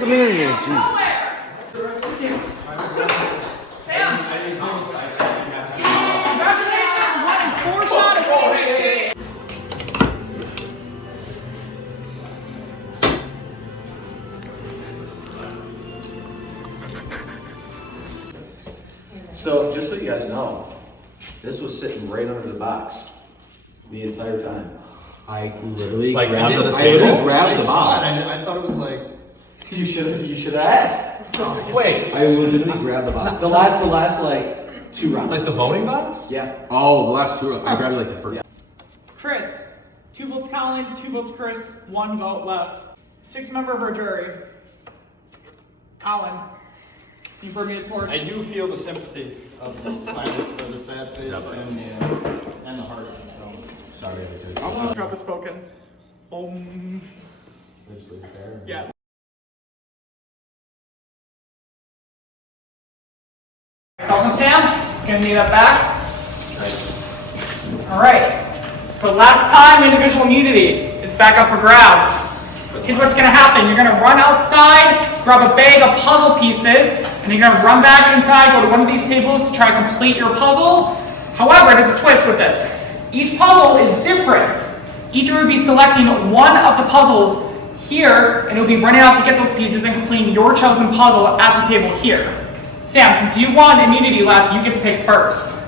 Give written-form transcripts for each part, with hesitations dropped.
When's the meeting game? Jesus. So, just so you guys know, this was sitting right under the box the entire time. I literally grabbed the box. I thought it was like You should have asked. wait. I legitimately grabbed the box. The last like 2 rounds. Like the voting box? Yeah. Oh, the last 2. I grabbed it like the first. Chris, 2 votes Colin, 2 votes Chris, 1 vote left. 6th member of our jury. Colin, you burn me a torch. I do feel the sympathy of the smiley, or the sad face, and the heart. So sorry. I'm gonna drop a spoken. Just leave it there. Yeah. Colin, Sam, gonna need that back. Nice. All right. For last time, individual immunity is back up for grabs. Here's what's gonna happen. You're gonna run outside, grab a bag of puzzle pieces, and you're gonna run back inside, go to one of these tables to try to complete your puzzle. However, there's a twist with this. Each puzzle is different. Each of you will be selecting one of the puzzles here, and you'll be running out to get those pieces and completing your chosen puzzle at the table here. Sam, since you won immunity last, you get to pick first.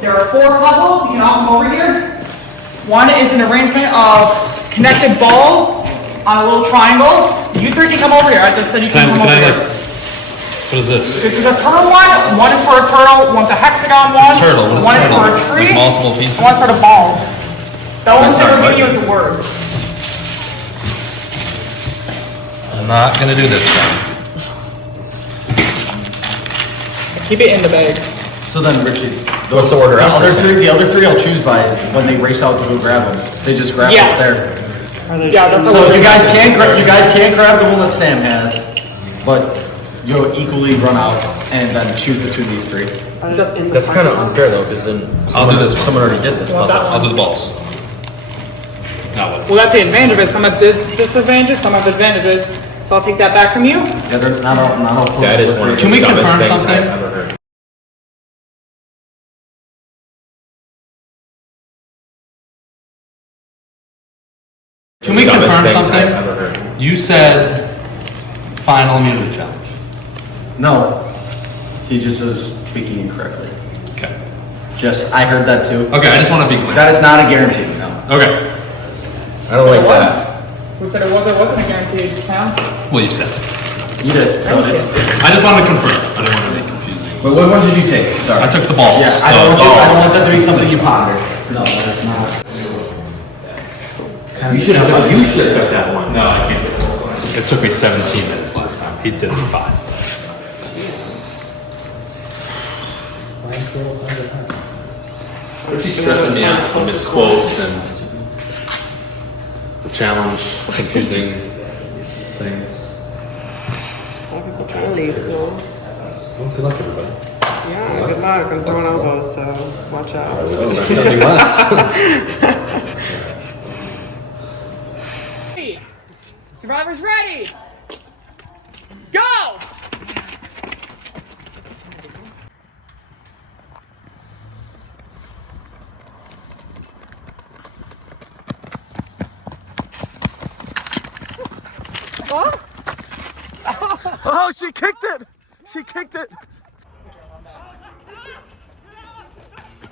There are 4 puzzles. You can all come over here. One is an arrangement of connected balls on a little triangle. You 3 can come over here. I just said you can come over here. What is this? This is a turtle one. One is for a turtle. One's a hexagon one. Turtle. What is one turtle? Is for a tree. Like multiple pieces. And one's for the balls. The ones that we're giving you is the words. I'm not gonna do this one. Keep it in the bag. So then, Richie, What's the order? the other three I'll choose by when they race out to go grab them. They just grab what's there. Yeah, that's So how you guys can't grab the one that Sam has, but you'll equally run out and then choose between these 3. That's kind of unfair though, because then I'll do this one. someone already did this puzzle. I'll do the balls. Now what? Well, that's the advantage of it. Some have disadvantages, some have advantages. So I'll take that back from you. Yeah, they're not all. Yeah, it is one of the Can we dumbest confirm things something? I've ever heard. Can we Dumbest confirm things something? I've ever heard. You said final immunity challenge. No, he just is speaking incorrectly. Okay. I heard that too. Okay, I just want to be clear. That is not a guarantee. No. Okay. I don't like that. Who said it was? It wasn't a guarantee, Sam. Well, you said it. You did. So it's. I just wanted to confirm. I didn't want to make confusing. But what one did you take? Sorry. I took the balls. Yeah, I don't want that to be something you ponder. No, that's not. You should have took that one. No, I can't do it. It took me 17 minutes last time. He did it in 5. Keep stressing me out on misquotes and the challenge, confusing things. A lot of people trying to leave, so Well, good luck, everybody. yeah, good luck. I'm throwing elbows, so watch out. Nothing less. Survivors ready! Go! Oh, she kicked it! She kicked it!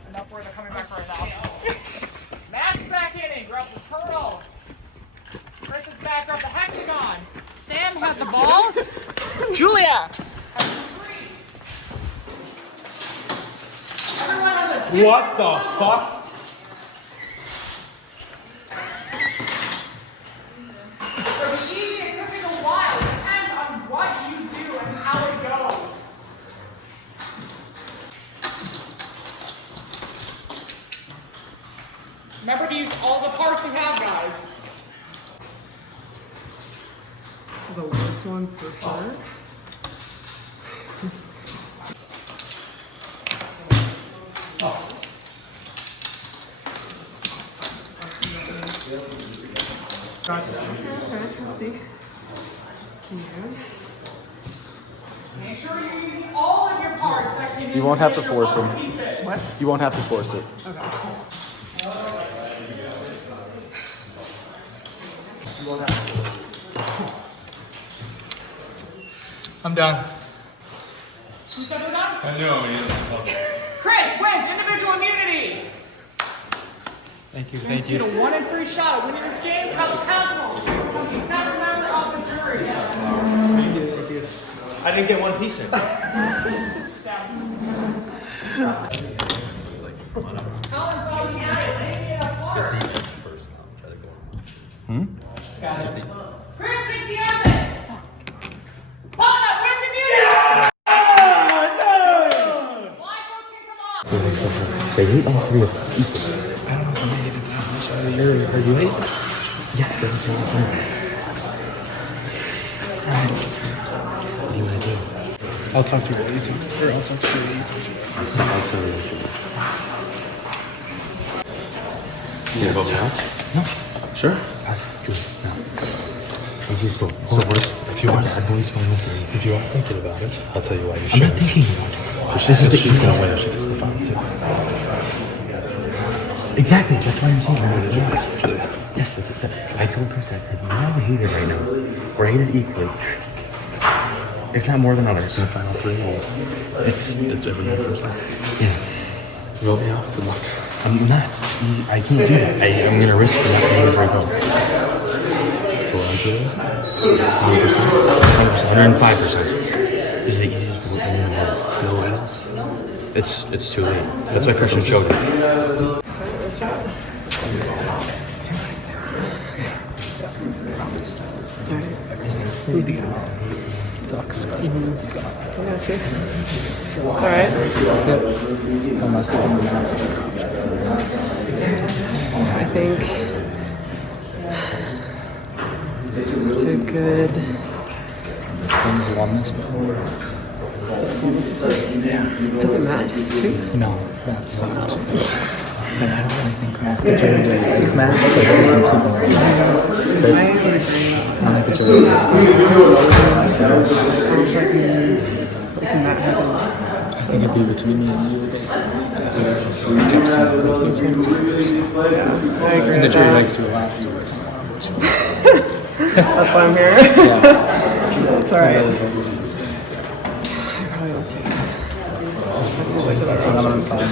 Enough where they're coming back right now. Max back in and grab the turtle. Chris is back, grab the hexagon. Sam had the balls. Julia has the 3. Everyone has a What the fuck? It'll be easy, it could take a while. It depends on what you do and how it goes. Remember to use all the parts you have, guys. So the worst one for sure. Gotcha. Okay, I see. Make sure you're using all of your parts that came in. You won't have to your force puzzle him. pieces. What? You won't have to force it. I'm done. Who said we're done? I knew I'm gonna puzzle. Chris wins individual immunity. Thank you, Thank you. A 1 in 3 shot at winning this game. Tribal council. He's not a member of the jury. I didn't get one piece in. Colin thought he had it. Laying it apart. First, I'll try to go. Got it. Chris thinks he has it. Ponna wins immunity. Flying folks can come up. They hate all three of us equally. I don't know if I'm hating that much. Are you hating? Yeah, doesn't say anything. Alright. What do you want to do? I'll talk to you later. Or I'll talk to you later. I'll say you vote now? No. Sure? Do it now. Easiest vote. So what if you want bad boys final three? If you are thinking about it, I'll tell you why you should. I'm not thinking about it. This is the she's gonna win if she gets the final two. Exactly, that's why I'm saying yes, that's it. I told Chris, I said, you're not hated right now. We're hated equally. If not more than others. In the final three, it's everyone first. Yeah. Vote me out. Good luck. I'm not. It's easy. I can't do that. I'm gonna risk not getting this right home. So what I'm doing? 100%. 105%. This is the easiest vote anyone has. No else. It's too late. That's why Christian showed me. It sucks, but it's gone. Yeah, too. It's alright. Unless you can announce it. I think it's a good. Someone's won this before. Yeah. Is it Matt too? No, Matt sucked. But I don't really think Matt could do it. Because Matt was like thinking something like that. I think it's really good. I think it'd be between me and you, basically. We kept some little things on time. I agree. And the jury likes you a lot, so that's why I'm here. Yeah. It's alright. I probably will too. Let's see what I'm on time.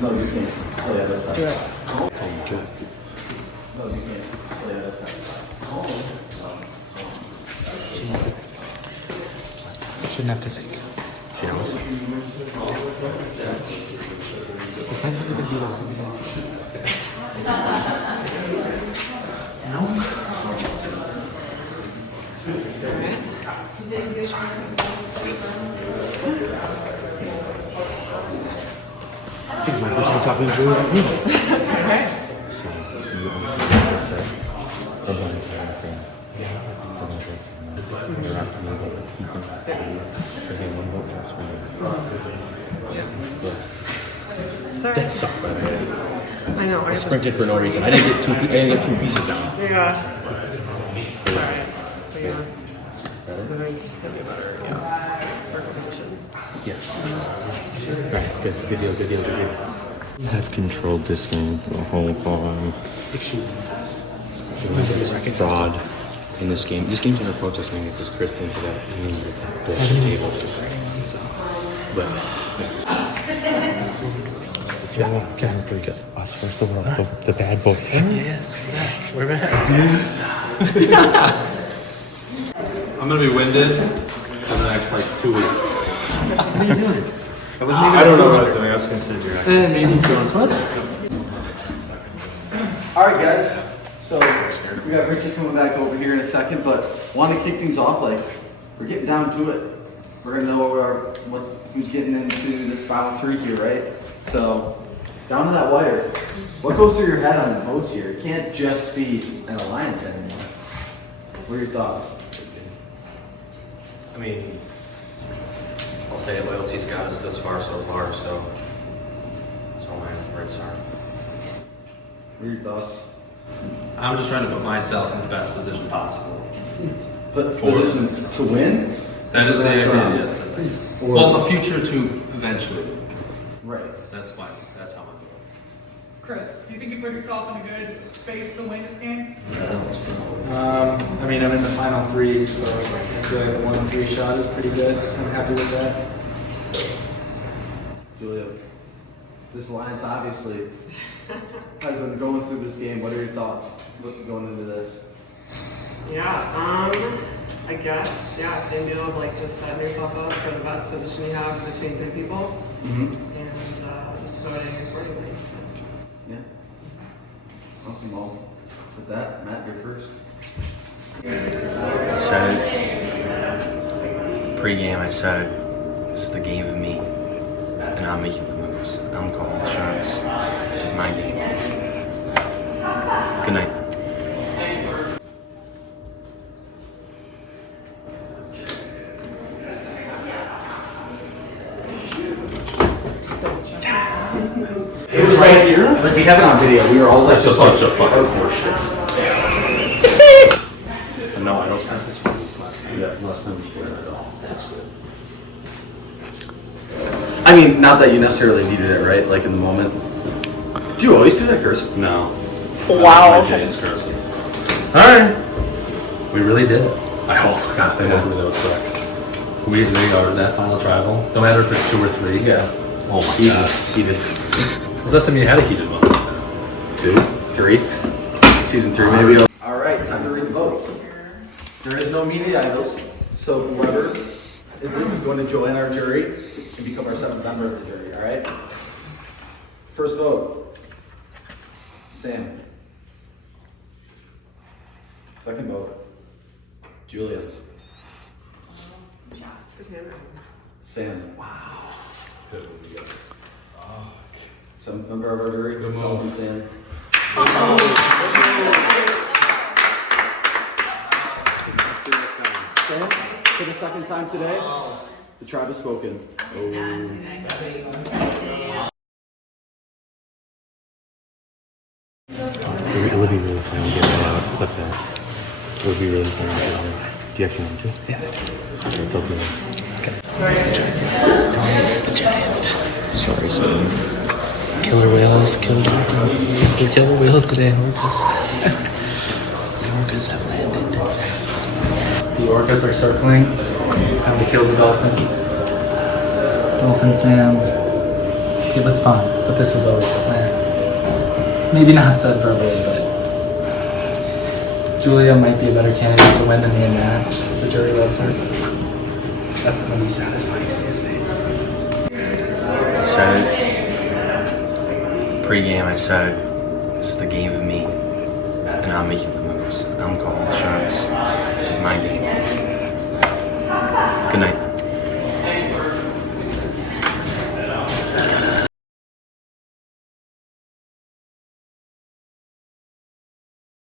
No, you can't. Let's do it. Okay. Shouldn't have to think. She knows. Is my never gonna be the one? I think it's my first time talking to you about me. So, you said, everyone's saying the same. You're not going to vote, he's going to have to lose. So, hey, one vote counts for you. Yes. That sucked, by the way. I know. I sprinted for no reason. I didn't get two pieces down. Yeah. Alright. Yeah. I think it'll be better. Yeah. Circle position. Yeah. Alright, good deal. Have controlled this game for the whole time. If she wins, It's fraud in this game. This game's under protesting because Chris thinks that he needs a bullshit table. But yeah, pretty good. Us first of all, the bad boys. Yes, we're back. I'm gonna be winded for the next like 2 weeks. What are you doing? I don't know what I was doing. I was considering your idea. maybe two on switch. Alright guys, so we got Richie coming back over here in a second, but want to kick things off, like, we're getting down to it. We're going to know who's getting into this final three here, right? So, down to that wire. What goes through your head on the votes here? It can't just be an alliance anymore. What are your thoughts? I mean, I'll say loyalty's got us this far so far, so that's all my words are. What are your thoughts? I'm just trying to put myself in the best position possible. But position to win? That is the Next idea, round. yes. Or- Well, the future to eventually. Right. That's how I'm doing. Chris, do you think you put yourself in a good space to win this game? I mean, I'm in the final three, so I feel like the 1-3 shot is pretty good. I'm happy with that. Julia, this Lions obviously has been going through this game. What are your thoughts going into this? Yeah, I guess, yeah, same deal of like just setting yourself up for the best position you have between good people and just voting accordingly. So. Yeah. Awesome. Well, with that, Matt, you're first. I said it. Pre-game, I said it. This is the game of me. And I'm making the moves. I'm calling the shots. This is my game. Good night. It was right here. Like we have it on video. We were all like, That's a bunch of fucking horseshit. No, I don't pass this one just last time. Yeah, last time we played it all. That's good. I mean, not that you necessarily needed it, right? Like in the moment. Do you always do that, Curse? No. Wow. My J is cursing. Alright. We really did it. I hope. God, if they went for me, that would suck. They are that final travel. No matter if it's 2 or 3. Yeah. Oh my god. He just Was that something you had a heated one? 2, 3. Season 3 maybe. All right, time to read the votes. There is no media idols, so whoever is this is going to join our jury and become our 7th member of the jury. All right. First vote, Sam. Second vote, Julia. Sam. Wow. 7th member of our jury. Good move. From Sam. Sam, for the second time today, the tribe has spoken. It would be really fun to get that out, clip that. It would be really fun to get out. Do you actually want to? Yeah. Okay, it's open. Okay. It's the giant. Sorry, so. Killer whales, killer dolphins. Yes, they're killer whales today, orcas. The orcas have landed. The orcas are circling. It's time to kill the dolphin. Dolphin Sam. It was fun, but this was always the plan. Maybe not said verbally, but Julia might be a better candidate to win than me and Matt, since the jury loves her. That's gonna be satisfying to see his face. I said it. Pre-game, I said it. This is the game of me. And I'm making the moves. I'm calling the shots. This is my game. Good night.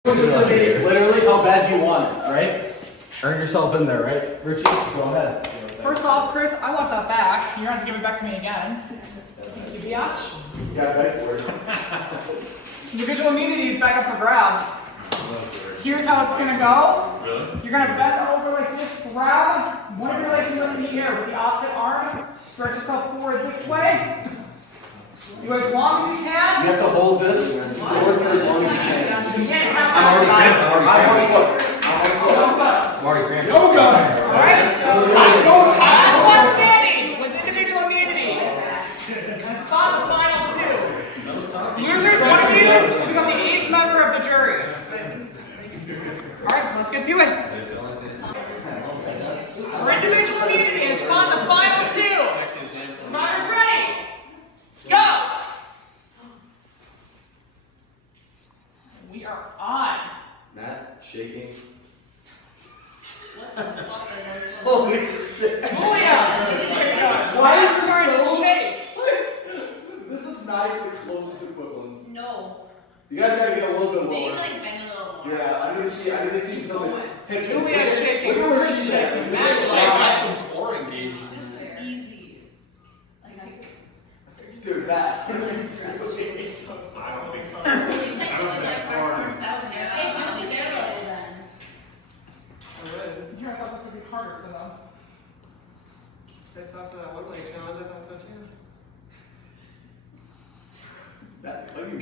Literally, how bad do you want it, alright? Earn yourself in there, right? Richie, go ahead. First off, Chris, I want that back. You're gonna have to give it back to me again. You biatch. You got back for it. Individual immunity is back up for grabs. Here's how it's gonna go. Really? You're gonna bend over like this, grab one of your legs in the air with the opposite arm. Stretch yourself forward this way. Do as long as you can. You have to hold this forward for as long as you can. You can't have I'm already cramped. Yoga. Alright? Last one standing. What's individual immunity? And spot the final 2. Losers, one of you will become the 8th member of the jury. Alright, let's get to it. For individual immunity and spot the final 2. Spotters ready. Go! We are on. Matt, shaking. Holy shit. Julia! Why is it starting to shake? This is not even the closest equivalent. No. You guys gotta get a little bit Maybe lower. like bend a little more. Yeah, I need to see something. Hey, Julia's shaking. Look at where she's at. Matt's some core engagement. This is easy. Like I. Dude, that. She's like, like 5 more down Based off of that one leg challenge, I thought so too.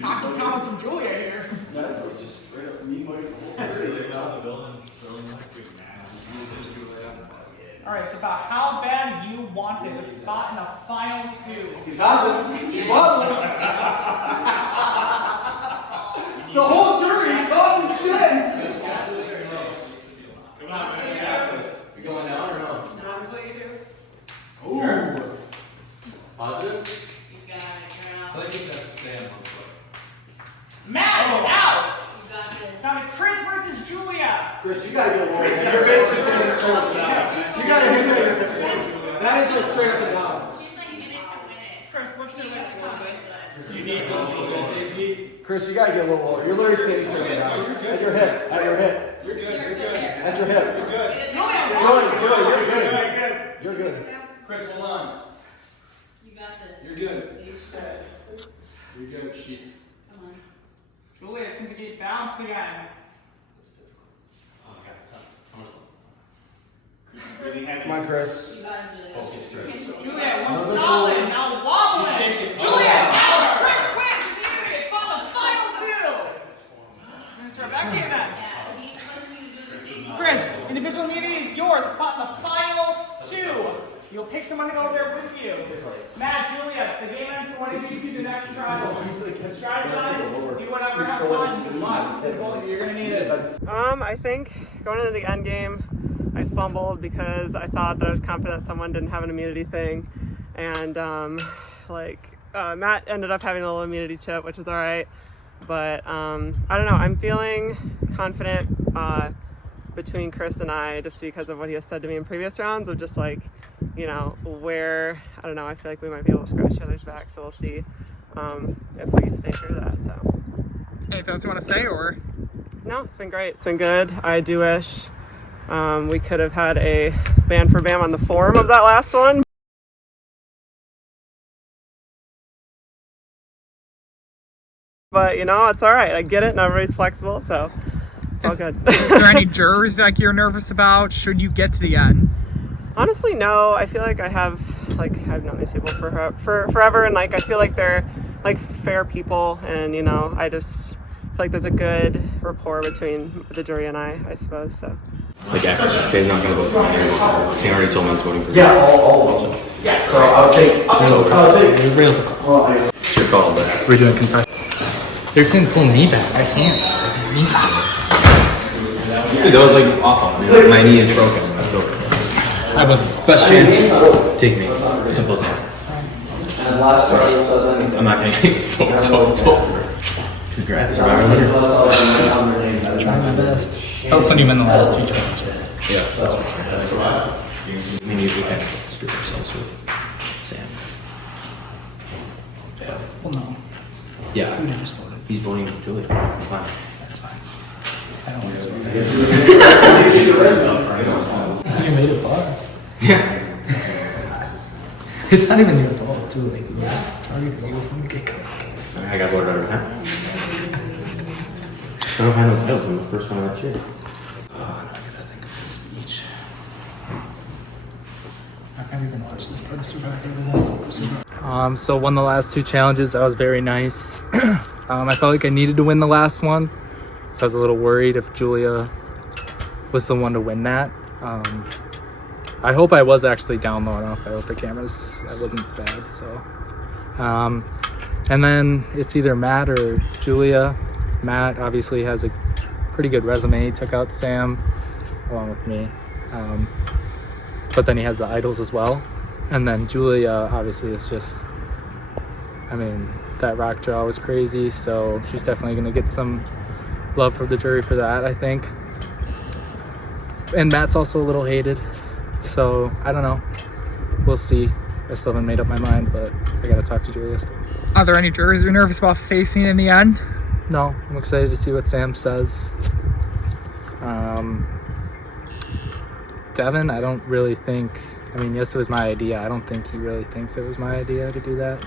Cocky comments from Julia here. That's like just straight up mean like All right, it's about how bad you wanted a spot in the final two. He's hopping. He's wobbling. The whole jury's talking shit. Come on, man, you got this. You going down or no? Not until you do. Ooh. Sure. Positive? You got it, I girl. think you should have to stand one foot. Matt is out. You got this. Down to Chris versus Julia. Chris, you gotta get lower. You're basically standing straight up and down. You gotta hit your hip. That is like straight up and down. She's like, you need to win it. Chris, look to the That's left. not very good. You need this a little bit, Dave. Chris, you gotta get a little lower. You're literally standing straight up and down. At your hip. At your hip. You're good, you're good. At your hip. You're good. Joey, you're good. You're good. Chris, hold on. You got this. You're good. You should. You're good. Come on. Julia seems to be bounced again. Oh, I got this up. How much? Come on, Chris. You gotta do this. Julia, one solid, now wobbling. Julia, now Chris wins. It's fought the final two. Let's start back to you then. Yeah, he doesn't need to do the same. Chris, individual immunity is yours. Spot in the final two. You'll pick someone to go there with you. Matt, Julia, the game ends. What did you do the next trial? Strategize, do whatever, have fun. Good luck to both of you. You're gonna need it. I think going into the end game, I fumbled because I thought that I was confident that someone didn't have an immunity thing, and Matt ended up having a little immunity chip, which is all right. But I don't know. I'm feeling confident between Chris and I, just because of what he has said to me in previous rounds of just like, you know, where I don't know. I feel like we might be able to scratch each other's back, so we'll see if we can stay through that. So. Anything else you want to say, or? No, it's been great. It's been good. I do wish we could have had a band for Bam on the form of that last one. But, you know, it's all right. I get it, and everybody's flexible, so it's all good. Is there any jurors like you're nervous about? Should you get to the end? Honestly, no. I feel like I've known these people for forever, and like I feel like they're like fair people, and you know, I just feel like there's a good rapport between the jury and I suppose. So. Like, actually, they're not going to vote for me. She already told me he's voting for me. Yeah, all of them. Yeah. So I'll take. Everybody else will call. It's your call, but We're doing confession. They're saying pull me back. I can't. Me back. dude, that was like awful. My knee is broken. It's over. I wasn't. Best chance, take me. Simple as that. And last round says anything. I'm not going to get voted, so it's over. Congrats, Survivor leader. Trying my best. Helps when you win the last two challenges. Yeah, that's right. We need to kind of screw ourselves with Sam. Well, no. Yeah. Who just voted? He's voting for Julia. Fine. That's fine. I don't want to vote. You made it far. Yeah. It's not even your fault, too. Like, we were just targeting you from the get-go. I got voted every time. I don't find those skills. I'm the first one on that shit. Oh, now I gotta think of this speech. I've never even watched this part of Survivor. So won the last two challenges. That was very nice. I felt like I needed to win the last one, so I was a little worried if Julia was the one to win that. I hope I was actually down low enough. I hope the cameras, I wasn't bad. So, and then it's either Matt or Julia. Matt obviously has a pretty good resume. He took out Sam along with me. But then he has the idols as well. And then Julia obviously is just, I mean, that rock jaw was crazy. So she's definitely going to get some love from the jury for that, I think. And Matt's also a little hated. So I don't know. We'll see. I still haven't made up my mind, but I got to talk to Julia still. Are there any jurors you're nervous about facing in the end? No, I'm excited to see what Sam says. Devin, I don't really think, I mean, yes, it was my idea. I don't think he really thinks it was my idea to do that.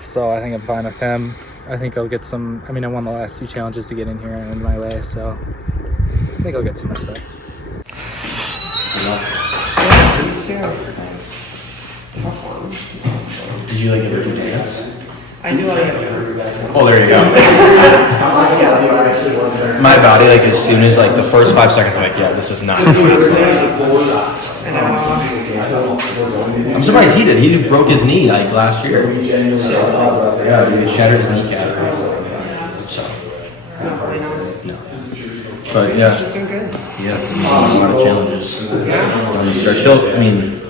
So I think I'm fine with him. I think I'll get some, I mean, I won the last two challenges to get in here and in my way, so I think I'll get some respect. you like ever do dance? I do like it. Oh, there you go. My body, like as soon as like the first 5 seconds, I'm like, yeah, this is not. I'm surprised he did. He broke his knee like last year. Yeah, he shattered his kneecap. So. No. But yeah. Yeah, a lot of challenges. Down the stretch. I mean,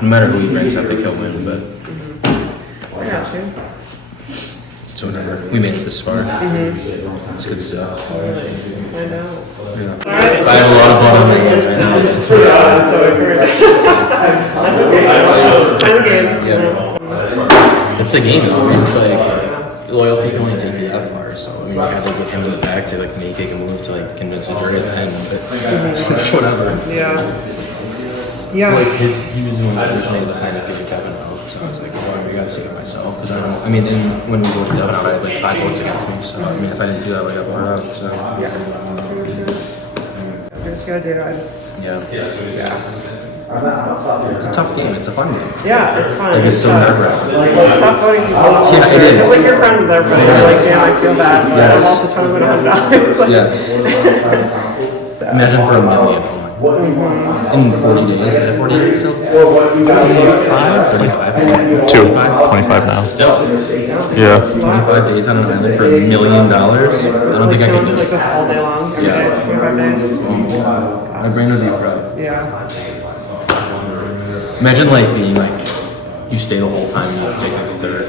no matter who he brings, I think he'll win. But I got you. so whatever. We made it this far. It's good stuff. Find out. Yeah. I have a lot of blood on my hands right now. That's what I've heard. That's okay. Yeah. It's the game though. I mean, it's like loyalty can only take you that far. So I mean, you had to like, him to the back to like make a move to like convince the jury at the end. But it's whatever. Yeah. Yeah. Like he was the one that originally kind of gave Kevin out. So I was like, well, I gotta save myself because I don't know. I mean, when we voted Kevin out, I had like 5 votes against me. So I mean, if I didn't do that, I would have got voted out. So Yeah. I just gotta do it. yeah. It's a tough game. It's a fun game. Yeah, it's fun. Like, it's so nerve-wracking. Like, tough voting people. Yeah, it is. It's like your friends are there for you. Like, yeah, I feel bad. But Yes. I'm also trying to win $100. Like, Yes. so. Imagine for $1 million. In 40 days. Is it 40 days still? 35? 25 now. Still. Yeah. 25 days on an island for $1 million? I don't think I can do Like it. this all day long, every Yeah. day, 25 days. My brain would be fried. Yeah. Imagine like being like, you stay the whole time and you take like a third.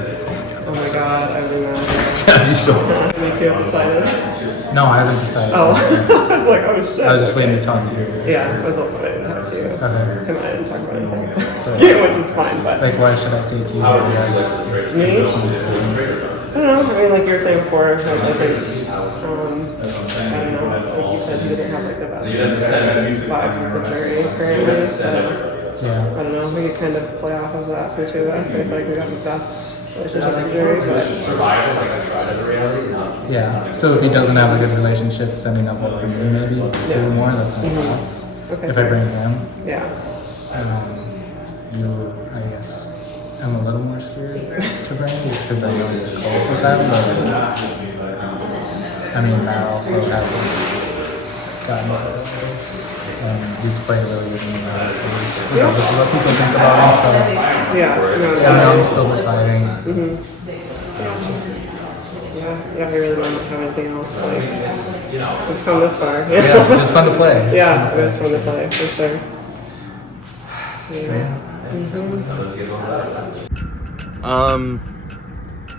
Oh my god, I would imagine. That'd be so. Me too, I'm excited. No, I haven't decided. Oh, I was like, oh shit. I was just waiting to talk to you. Yeah, I was also waiting to talk to you. Okay. Him and I didn't talk about anything, so. So- Yeah, which is fine, but. Like, why should I take you? Yes. Me? I don't know. I mean, like you were saying before, like, I think, I don't know, like you said, he doesn't have like the best vibes with the jury currently, so Yeah. I don't know, we could kind of play off of that for the two of us. I feel like we got the best relationship with the jury, but Yeah. So if he doesn't have a good relationship, sending up one for me, maybe 2 more. That's my thoughts. okay. If I bring him, Yeah. you, I guess, I'm a little more scared to bring just because I know you're close with them. But I mean, Matt also has gotten he's played really good in the last series. Yeah. This is what people think about him. So Yeah. No, I know I'm still deciding. Yeah, I really don't have anything else. Like, it's come this far. Yeah, it was fun to play. Yeah, it was fun to play, for sure. Yeah.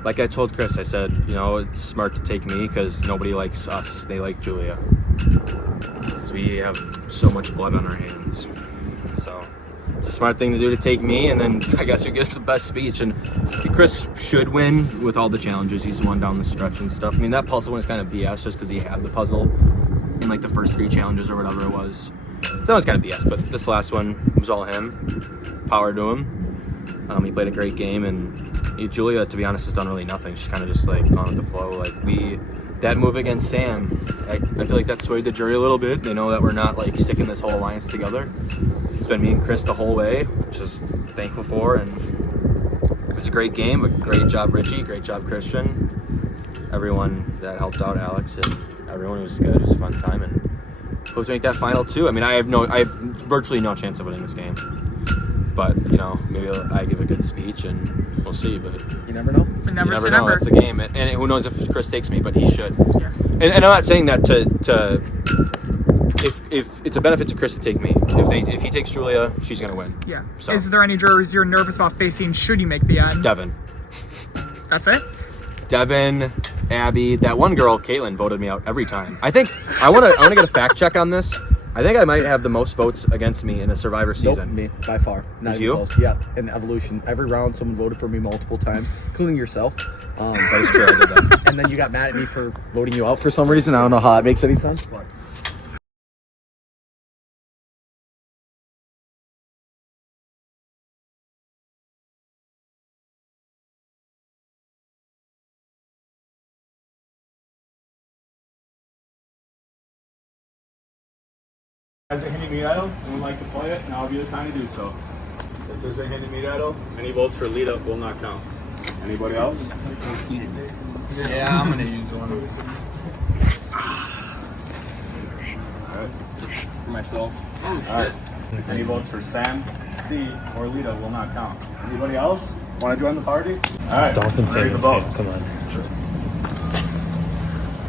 Like I told Chris, I said, you know, it's smart to take me because nobody likes us. They like Julia. So we have so much blood on our hands. So it's a smart thing to do to take me, and then I guess who gives the best speech. And Chris should win with all the challenges he's won down the stretch and stuff. I mean, that puzzle one is kind of BS just because he had the puzzle in like the first 3 challenges or whatever it was. So that was kind of BS, but this last one was all him. Power to him. He played a great game, and Julia, to be honest, has done really nothing. She's kind of just like gone with the flow. Like that move against Sam, I feel like that swayed the jury a little bit. They know that we're not like sticking this whole alliance together. It's been me and Chris the whole way, which is thankful for, and it was a great game. A great job, Richie. Great job, Christian. Everyone that helped out, Alex, and everyone was good. It was a fun time, and hope to make that final 2. I mean, I have virtually no chance of winning this game. But, you know, maybe I give a good speech and we'll see. But You never know. But you never never say know. never. That's the game. And who knows if Chris takes me, but he should. Yeah. And I'm not saying that to if it's a benefit to Chris to take me. If he takes Julia, she's going to win. Yeah. So. Is there any jurors you're nervous about facing should you make the end? Devin. That's it? Devin, Abby, that one girl, Caitlin, voted me out every time. I think I want to get a fact check on this. I think I might have the most votes against me in a Survivor season. Nope, me, by far. Not Was even you? close. Yeah, in Evolution. Every round, someone voted for me multiple times, including yourself. That is true, I did that. And then you got mad at me for voting you out for some reason. I don't know how that makes any sense, but... As a handy meat idol, and would like to play it, now would be the time to do so. This is a handy meat idol. Any votes for lead up will not count. Anybody else? Yeah, I'm gonna use one. Alright. For myself. Alright. Any votes for Sam, C, or Lita will not count. Anybody else want to join the party? Alright. Dolphin Ready to Sam. vote. Come on.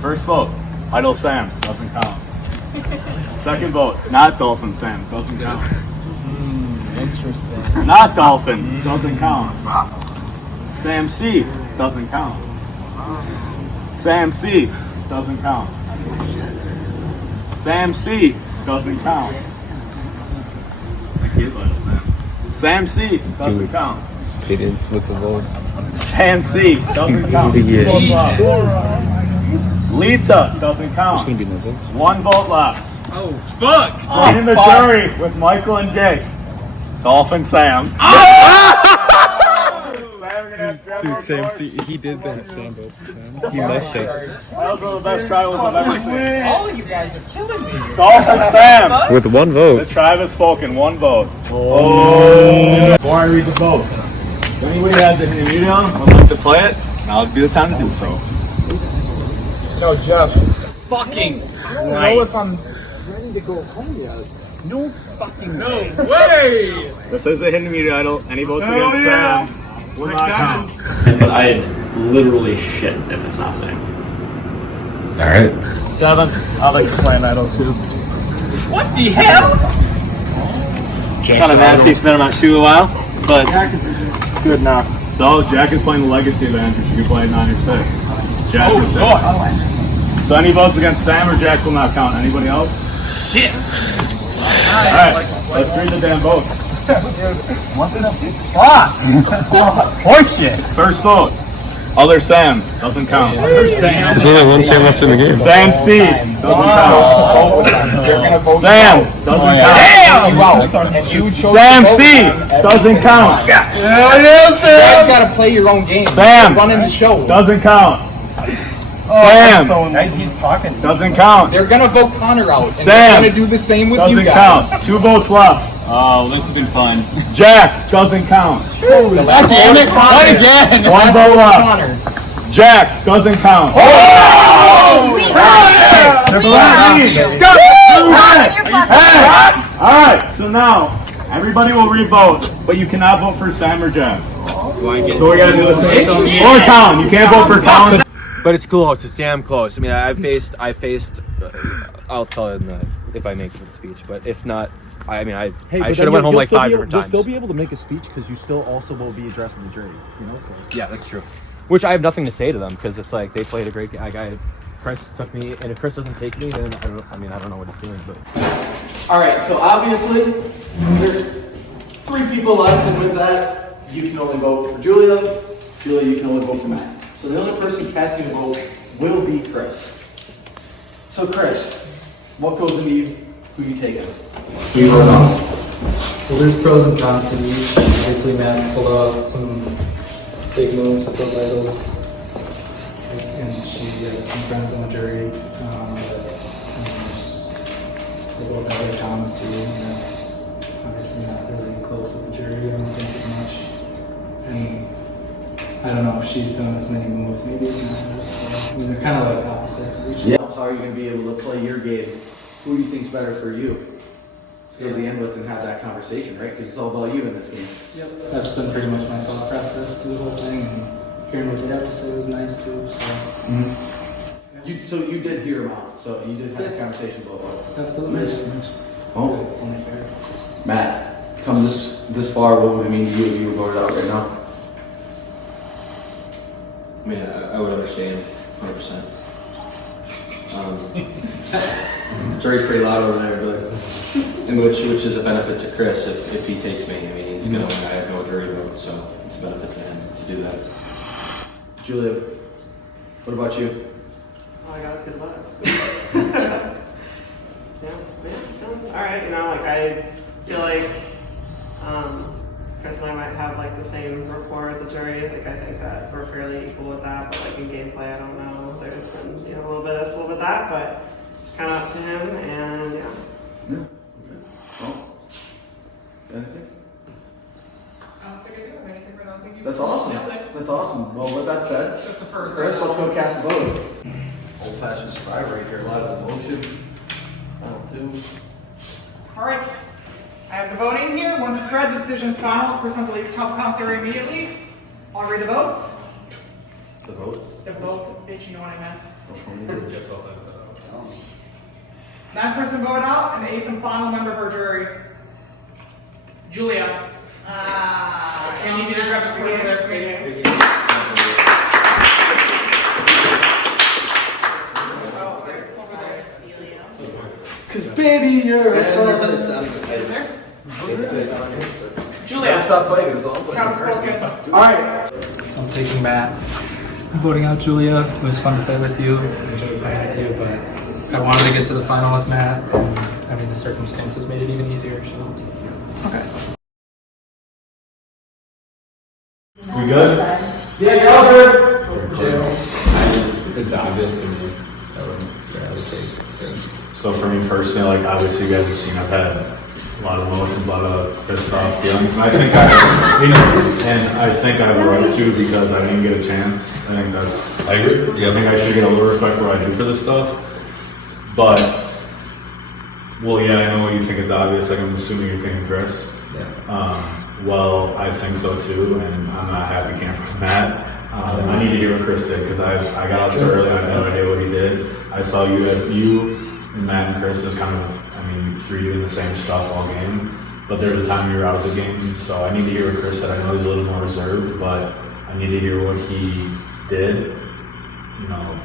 First vote, Idle Sam, doesn't count. Second vote, not Dolphin Sam, doesn't count. Interesting. Not Dolphin, doesn't count. Sam C, doesn't count. Sam C, doesn't count. Sam C, doesn't count. I can't let Sam. Sam C, doesn't count. It is with the vote. Sam C, doesn't count. Lita doesn't count. There's gonna be no votes. One vote left. Oh, fuck! Joining the jury with Michael and Jake. Dolphin Sam. Dude, Sam, see, he did that. Sam, he messed it. That was one of the best trials I've ever seen. All of you guys are killing me here. Dolphin Sam. With one The vote. tribe has spoken. One vote. Oh. Before I read the vote, if anybody has a video and would like to play it, now would be the time to do so. No, Jeff. Fucking know if I'm ready to go home yet. No fucking way. This is a hidden media idol. Any votes against Sam will not count. But I literally shit if it's not Sam. Alright. Seven. I like to play an idol too. What the hell? Kind of nasty. It's been on that shoe a while, but good enough. So Jack is playing the legacy advantage. You play 96. Jack is So any votes against Sam or Jack will not count. Anybody else? Shit. Alright, let's read the damn votes. Horseshit. First vote, other Sam, doesn't count. There's only one Sam left in the game. Sam C, doesn't count. Sam, doesn't count. Sam C, doesn't count. You guys gotta play your own game. Sam, Running the show. doesn't count. Sam, Guys, he's talking. doesn't count. They're gonna vote Connor out. And Sam, they're gonna do the same with you doesn't guys. count. 2 votes left. Oh, this has been fun. Jack, doesn't count. Damn it, Connor. Again. 1 vote left. Jack, doesn't count. Alright, so now, everybody will re-vote, but you cannot vote for Sam or Jack. So we gotta do the same. Or Colin, you can't vote for Colin. But it's close. It's damn close. I mean, I faced. I'll tell it if I make the speech. But if not, I mean, I should have went home like 5 different times. You'll still be able to make a speech because you still also will be addressing the jury. You know. So. Yeah, that's true. Which I have nothing to say to them because it's like they played a great game. Like Chris took me, and if Chris doesn't take me, then I don't know what he's doing. But All right, so obviously, there's 3 people left, and with that, you can only vote for Julia. Julia, you can only vote for Matt. So the only person casting a vote will be Chris. So Chris, what goes into who you take out? You vote off. Well, there's pros and cons to these. Obviously, Matt's pulled out some big moves with those idols. And she has some friends on the jury. They both have their cons too. And that's obviously not really close with the jury, I don't think as much. And I don't know if she's done as many moves, maybe as Matt has. So, I mean, they're kind of like opposites of each other. Yeah. How are you going to be able to play your game? Who do you think's better for you? To go to the end with and have that conversation, right? Because it's all about you in this game. Yep. That's been pretty much my thought process through the whole thing, and hearing what they have to say was nice too. So. So you did hear him out. So you did have a conversation about both. Absolutely. Oh, It's only fair. Matt, come this far, what would it mean to you if you were voted out right now? I mean, I would understand 100%. Jury's pretty loud over there, but and which is a benefit to Chris if he takes me. I mean, he's gonna win. I have no jury vote, so it's a benefit to him to do that. Julia, what about you? Oh my God, it's good luck. Yeah, all right. You know, like I feel like Chris and I might have like the same rapport with the jury. Like I think that we're fairly equal with that. But like in gameplay, I don't know. There's been a little bit of this, a little bit of that, but it's kind of up to him. And yeah. Yeah. Oh. Anything? I don't think I do have anything, but I don't think you. That's awesome. That's That's awesome. Well, with that said, That's the first. Chris, let's go cast the vote. Old-fashioned survivor right here, live emotion. Final two. All right. I have the voting here. Once it's read, the decision is final. The person will leave the counts area immediately. I'll read the votes. The votes? The vote, bitch, you know what I meant. Just open. 9 person voted out, and the 8th and final member of our jury, Julia. And you need to grab the photo there for me. Cause baby, you're a Julia. Stop fighting, it's all Spoken. Alright. So I'm taking Matt. I'm voting out Julia. It was fun to play with you. Enjoyed playing with you, but I wanted to get to the final with Matt. And I mean, the circumstances made it even easier. So, okay. We good? Yeah, you're all good. It's obvious to me. So for me personally, like obviously you guys have seen, I've had a lot of emotions, a lot of pissed off feelings, and I think I have a right to because I didn't get a chance. I think I agree. I think I should get a little respect for what I do for this stuff. But well, yeah, I know you think it's obvious. Like I'm assuming you're thinking Chris. Yeah. Well, I think so too, and I'm not a happy camper with Matt. I need to hear what Chris did because I got out so early. I had no idea what he did. I saw you and Matt and Chris as kind of, I mean, you three doing the same stuff all game. But there was a time you were out of the game, so I need to hear what Chris said. I know he's a little more reserved, but I need to hear what he did. You know,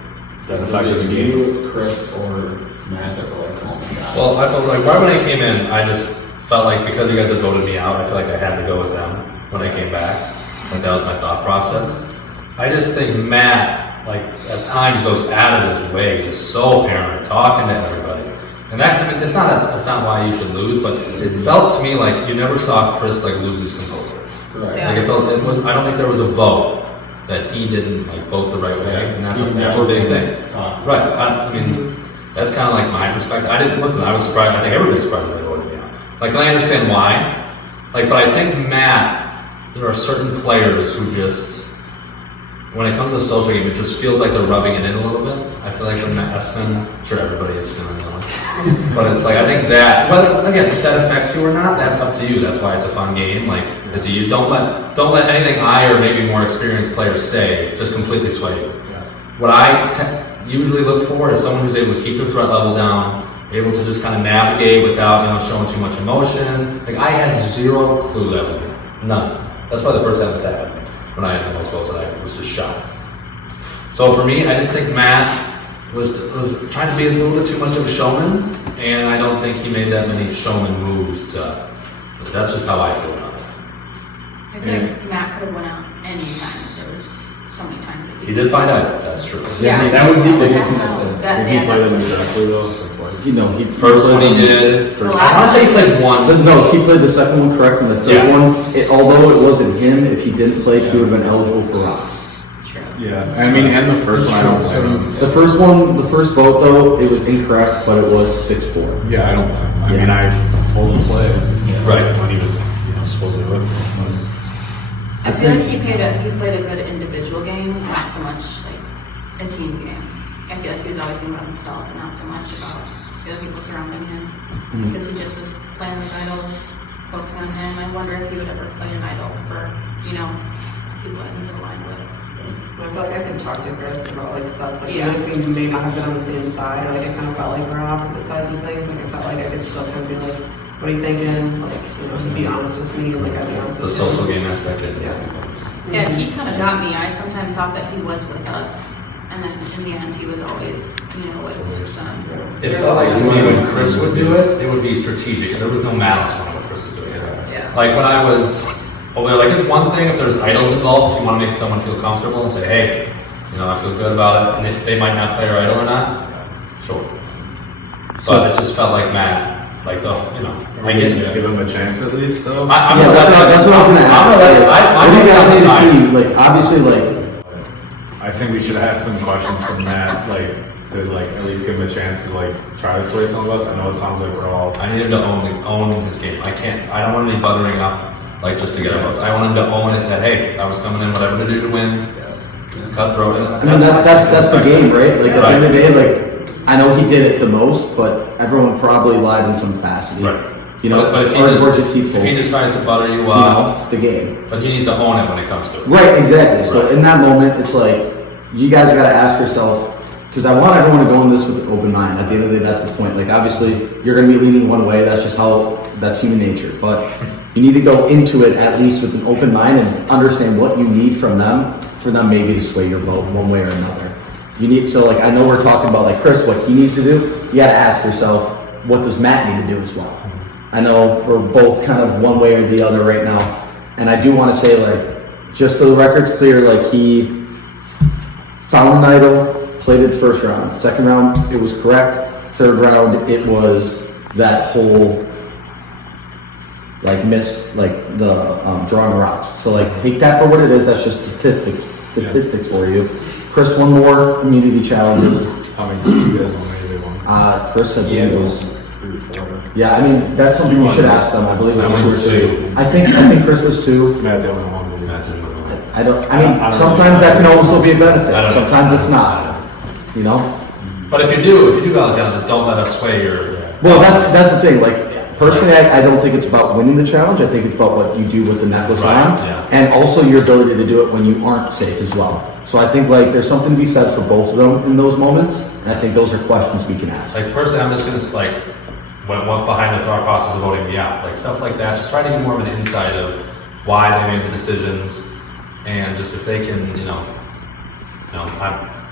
that affected the game. You, Chris, or Matt that were like, oh my god. Well, I felt like right when I came in, I just felt like because you guys had voted me out, I feel like I had to go with them when I came back. Like that was my thought process. I just think Matt, like at times goes out of his way, he's just so paranoid, talking to everybody. And that, I mean, that's not why you should lose, but it felt to me like you never saw Chris like lose his composure. Right. Like it felt, it was, I don't think there was a vote that he didn't like vote the right way, and that's a big thing. Right, I mean, that's kind of like my perspective. I didn't listen. I was surprised. I think everybody's surprised when they voted me out. Like, I understand why. Like, but I think Matt, there are certain players who just, when it comes to the social game, it just feels like they're rubbing it in a little bit. I feel like when Matt Espen, I'm sure everybody is feeling that. But it's like I think that. But again, if that affects you or not, that's up to you. That's why it's a fun game. Like it's you. Don't let anything I or maybe more experienced players say just completely sway you. Yeah. What I usually look for is someone who's able to keep their threat level down, able to just kind of navigate without showing too much emotion. Like I had zero clue that was me. None. That's probably the first time it's happened. When I had the most votes, I was just shocked. So for me, I just think Matt was trying to be a little bit too much of a showman, and I don't think he made that many showman moves. That's just how I feel about it. I feel like Matt could have went out any time. There was so many times that He did find out. That's true. Yeah, that was the big thing. That- Did he play them exactly though? Like twice? You know, he First one he did. The I last want to say he played one. No, he played the second one correct, and the third Yeah. one, although it wasn't him, if he didn't play, he would have been eligible for rocks. True. Yeah, I mean, and the first one I don't blame him. The first vote though, it was incorrect, but it was 6-4. Yeah, I don't blame him. I mean, I told him to play Right. when he was supposedly with me. I feel like he played a good individual game, not so much like a team game. I feel like he was always thinking about himself and not so much about the other people surrounding him. Because he just was playing his idols, focusing on him. I wonder if he would ever play an idol for, people that he's aligned with. I feel like I could talk to Chris about like stuff like Yeah. we may not have been on the same side. Like I kind of felt like we're on opposite sides of things. Like I felt like I could still kind of be like, "What are you thinking?" Like to be honest with me and like I'd be honest The with social him. game aspect. Yeah, he kind of got me. I sometimes thought that he was with us. And then in the end, he was always, with some. It felt like to me when Chris would do it, it would be strategic, and there was no malice when what Chris was doing. Yeah. Like when I was over there, like it's one thing if there's idols involved, if you want to make someone feel comfortable and say, hey, I feel good about it, and if they might not play your idol or not, sure. But it just felt like Matt, I get it. Give him a chance at least, though. I'm Yeah, that's what I was gonna ask. What do you guys need to see? Like, obviously, I think we should have had some questions from Matt, to at least give him a chance to try to sway some of us. I know it sounds like we're all. I need him to own his game. I don't want to be buttering up like just to get our votes. I want him to own it that, hey, I was coming in whatever to do to win, cutthroat. And I mean, that's the game, right? Like, at the end of the day, like, I know he did it the most, but everyone probably lied in some capacity. Right. You know, but if he just tries to butter you up, it's the game. But he needs to own it when it comes to it. Right, exactly. So in that moment, it's like, you guys got to ask yourself, because I want everyone to go in this with an open mind. At the end of the day, that's the point. Like, obviously, you're going to be leaning one way. That's just that's human nature. But you need to go into it at least with an open mind and understand what you need from them, for them maybe to sway your vote one way or another. So like, I know we're talking about like Chris, what he needs to do. You got to ask yourself, what does Matt need to do as well? I know we're both kind of one way or the other right now. And I do want to say, like, just so the record's clear, like, he found an idol, played it the first round. Second round, it was correct. Third round, it was that whole, like, miss, like, the drawing rocks. So, like, take that for what it is. That's just statistics for you. Chris, one more immunity challenges. How many did you guys want me to do? Chris said it was 3 or 4. Yeah, I mean, that's something you should ask them. I believe it was 2 or 3. I think Chris was 2. Matt didn't want me. Matt didn't want me. I mean, sometimes that can also be a benefit. Sometimes it's not. You know? But if you do valid challenges, don't let us sway your. Well, that's the thing. Like, personally, I don't think it's about winning the challenge. I think it's about what you do with the necklace on, and also your ability to do it when you aren't safe as well. So I think like there's something to be said for both of them in those moments. And I think those are questions we can ask. Like personally, I'm just gonna like what behind the thought process of voting me out, like stuff like that. Just try to get more of an insight of why they made the decisions, and just if they can,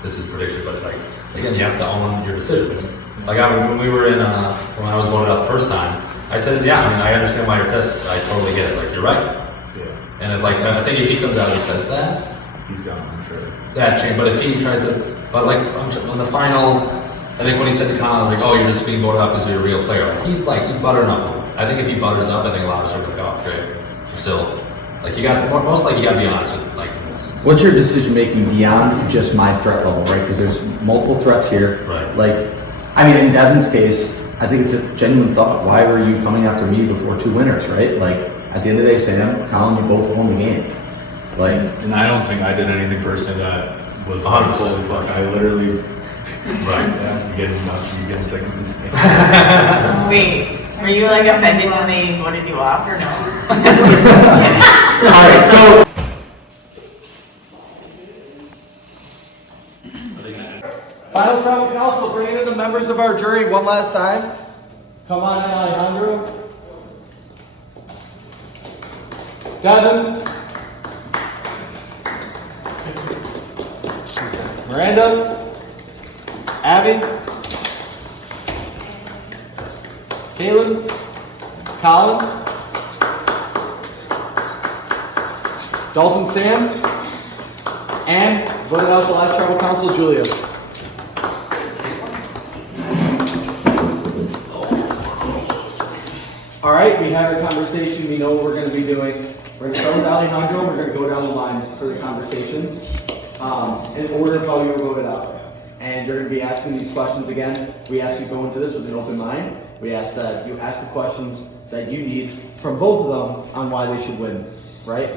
this is prediction, but like again, you have to own your decisions. Like when we were in, when I was voted out the first time, I said, yeah, I mean, I understand why you're pissed. I totally get it. Like you're right. Yeah. And if, like I think if he comes out and says that, he's gone. I'm sure. That changed. But if he tries to, but like on the final, I think when he said to Colin, like, oh, you're just being voted up because you're a real player. Like, he's buttering up. I think if he butters up, I think a lot of us are like, oh, great. Still, like you got most like you got to be honest with like this. What's your decision making beyond just my threat level, right? Because there's multiple threats here. Right. Like, I mean, in Devin's case, I think it's a genuine thought. Why were you coming after me before 2 winners, right? Like, at the end of the day, Sam, Colin, you both won the game. Like, and I don't think I did anything personally that was holy fuck. I literally, right? Yeah, you getting sick of this thing. Wait, were you like offended when they voted you off or no? All right, so. Final tribal council, bringing in the members of our jury one last time. Come on in, Alejandro. Devin. Miranda. Abby. Caleb. Colin. Dolphin Sam. And voted out the last tribal council, Julia. All right, we had our conversation. We know what we're going to be doing. We're going to start with Alejandro. We're going to go down the line for the conversations in order of how you were voted out. And you're going to be asking these questions again. We ask you to go into this with an open mind. We ask that you ask the questions that you need from both of them on why they should win, right?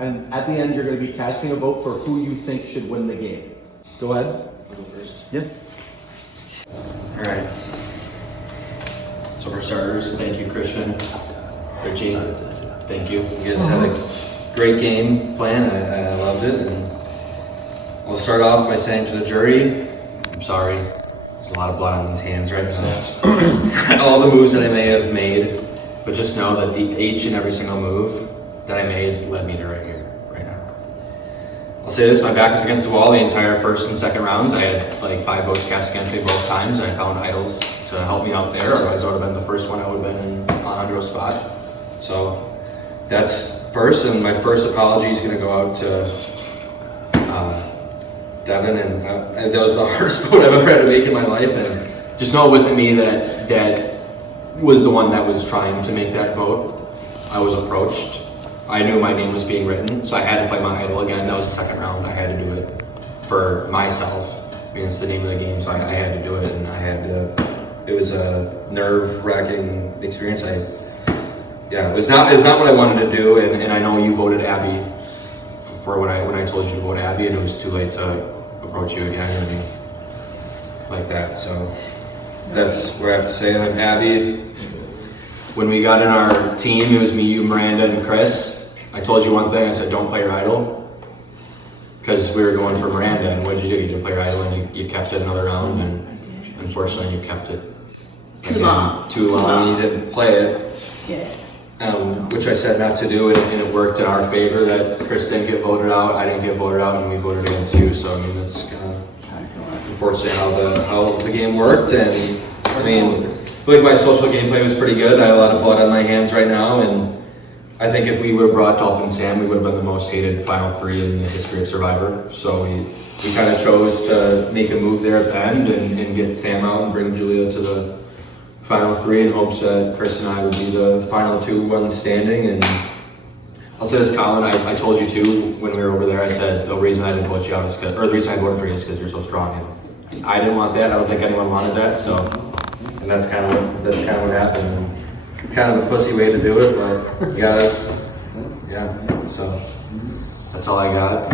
And at the end, you're going to be casting a vote for who you think should win the game. Go ahead. I'll go first. Yeah. All right. So for starters, thank you, Christian. Richie, thank you. You guys had a great game plan. I loved it. And I'll start off by saying to the jury, I'm sorry. There's a lot of blood on these hands right now. All the moves that I may have made, but just know that each and every single move that I made led me to right here, right now. I'll say this, my back was against the wall the entire first and second rounds. I had like 5 votes cast against me both times, and I found idols to help me out there. Otherwise I would have been the first one. I would have been in Alejandro's spot. So that's first, and my first apology is going to go out to Devin, and that was the hardest vote I've ever had to make in my life. And just know it wasn't me that was the one that was trying to make that vote. I was approached. I knew my name was being written, so I had to play my idol again. That was the second round. I had to do it for myself. I mean, it's the name of the game, so I had to do it, and I had to. It was a nerve-wracking experience. yeah, it was not what I wanted to do, and I know you voted Abby for when I told you to vote Abby, and it was too late to approach you again and like that. So that's where I have to say I'm Abby. When we got in our team, it was me, you, Miranda, and Chris. I told you one thing. I said, don't play your idol, because we were going for Miranda, and what did you do? You didn't play your idol, and you kept it another round, and unfortunately, you kept it too long, and you didn't play it. Yeah. Which I said not to do, and it worked in our favor that Chris didn't get voted out, I didn't get voted out, and we voted against you. So I mean, that's kind of unfortunately how the game worked. And I mean, I feel like my social gameplay was pretty good. I have a lot of blood on my hands right now, and I think if we would have brought Dolphin Sam, we would have been the most hated Final Three in the history of Survivor. So we kind of chose to make a move there at the end and get Sam out and bring Julia to the Final Three in hopes that Chris and I would be the final 2 ones standing. And I'll say this, Colin, I told you too when we were over there, I said the reason I didn't vote you out is because, or the reason I voted for you is because you're so strong. And I didn't want that. I don't think anyone wanted that. So, and that's kind of what happened. And it's kind of a pussy way to do it, but you gotta, yeah. So that's all I got.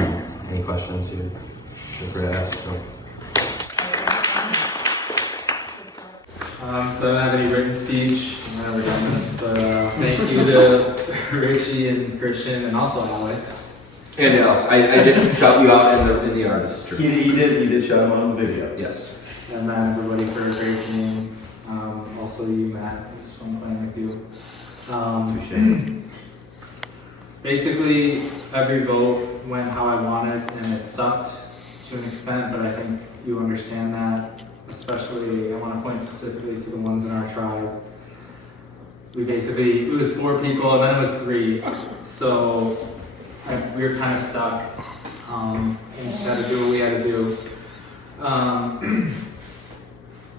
Any questions you feel free to ask. So. So I don't have any written speech. I've never done this, but thank you to Richie and Christian and also Alex. And Alex, I did shout you out in the art. This is true. He did shout him out on the video. Yes. And then everybody for a great game. Also you, Matt. It was fun playing with you. Basically, every vote went how I wanted, and it sucked to an extent, but I think you understand that. Especially, I want to point specifically to the ones in our tribe. It was 4 people, and then it was 3. So we were kind of stuck. We just had to do what we had to do.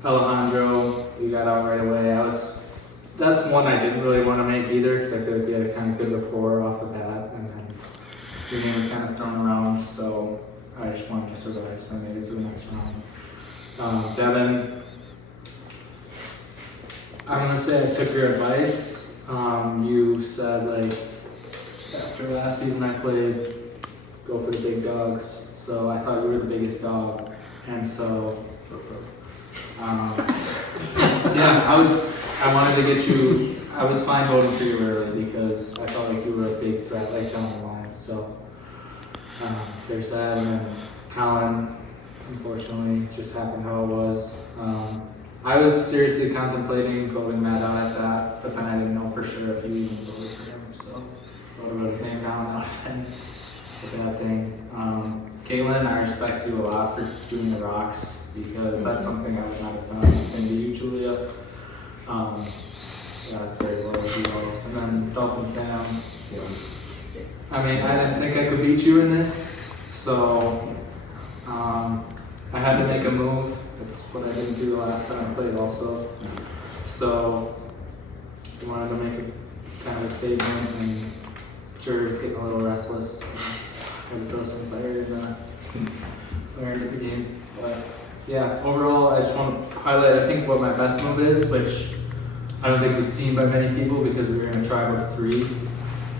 Alejandro, we got out right away. That's one I didn't really want to make either, because I feel like we had a kind of good rapport off the bat, and then your name was kind of thrown around, so I just wanted to survive, so I made it to the next round. Devin, I'm gonna say I took your advice. You said like after last season I played, go for the big dogs. So I thought you were the biggest dog, and so yeah, I wanted to get you. I was fine voting for you early because I felt like you were a big threat like down the line. So there's that, and then Colin. Unfortunately, just happened how it was. I was seriously contemplating voting Matt out at that, but then I didn't know for sure if you even voted for him, so I wrote his name down, that would have been a bad thing. Caitlin, I respect you a lot for doing the rocks, because that's something I would not have done. Same to you, Julia. Yeah, it's very well with you guys. And then Dolphin Sam. I mean, I didn't think I could beat you in this, so I had to make a move. That's what I didn't do the last time I played also. So I wanted to make a kind of a statement, and Jerry's getting a little restless. I had to throw some fire in the game. But yeah, overall, I just want to highlight, I think, what my best move is, which I don't think was seen by many people because we were in a tribe of 3.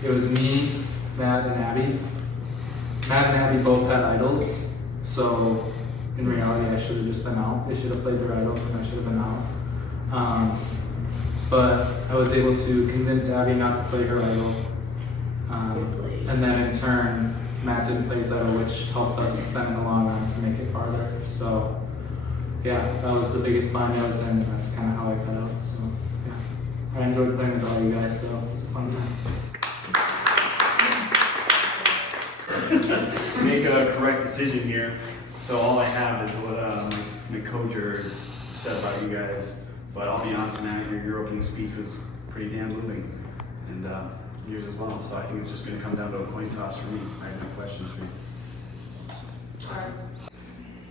It was me, Matt, and Abby. Matt and Abby both had idols, so in reality, I should have just been out. They should have played their idols, and I should have been out. But I was able to convince Abby not to play her idol. And then in turn, Matt didn't play his idol, which helped us then in the long run to make it farther. So yeah, that was the biggest bind I was in, and that's kind of how I got out. So yeah, I enjoyed playing with all you guys, though. It was a fun time. Make a correct decision here. So all I have is what my co-jurors said about you guys. But I'll be honest, man, your opening speech was pretty damn moving, and yours as well. So I think it's just going to come down to a coin toss for me. I have no questions for you.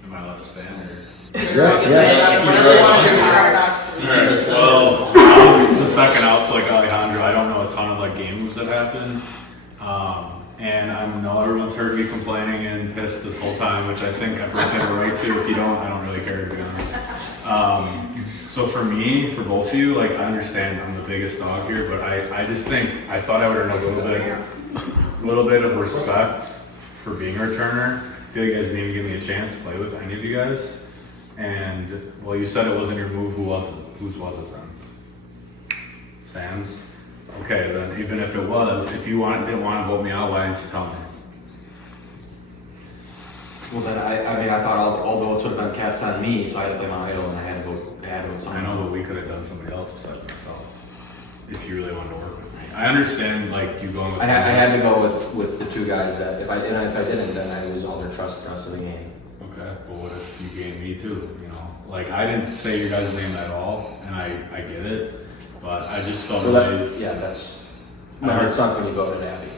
Am I allowed to stand? Yeah. Alright, well, I was the second out, so like Alejandro, I don't know a ton of like game moves that happen. And I know everyone's heard me complaining and pissed this whole time, which I think I personally have a right to. If you don't, I don't really care, to be honest. So for me, for both of you, like I understand I'm the biggest dog here, but I just think I thought I would earn a little bit of respect for being a returner. I feel like you guys didn't even give me a chance to play with any of you guys. And well, you said it wasn't your move. Whose was it then? Sam's. Okay, then even if it was, if you didn't want to vote me out, why didn't you tell me? Well, then I mean, I thought all the votes would have been cast on me, so I had to play my idol and I had to vote I know, but we could have done somebody else besides myself. If you really wanted to work with me, I understand. Like you going with. I had to go with the two guys that if I didn't, then I lose all their trust the rest of the game. Okay, but what if you gained me too? You know, like I didn't say your guys' name at all, and I get it, but I just felt that's my heart sunk when you voted Abby.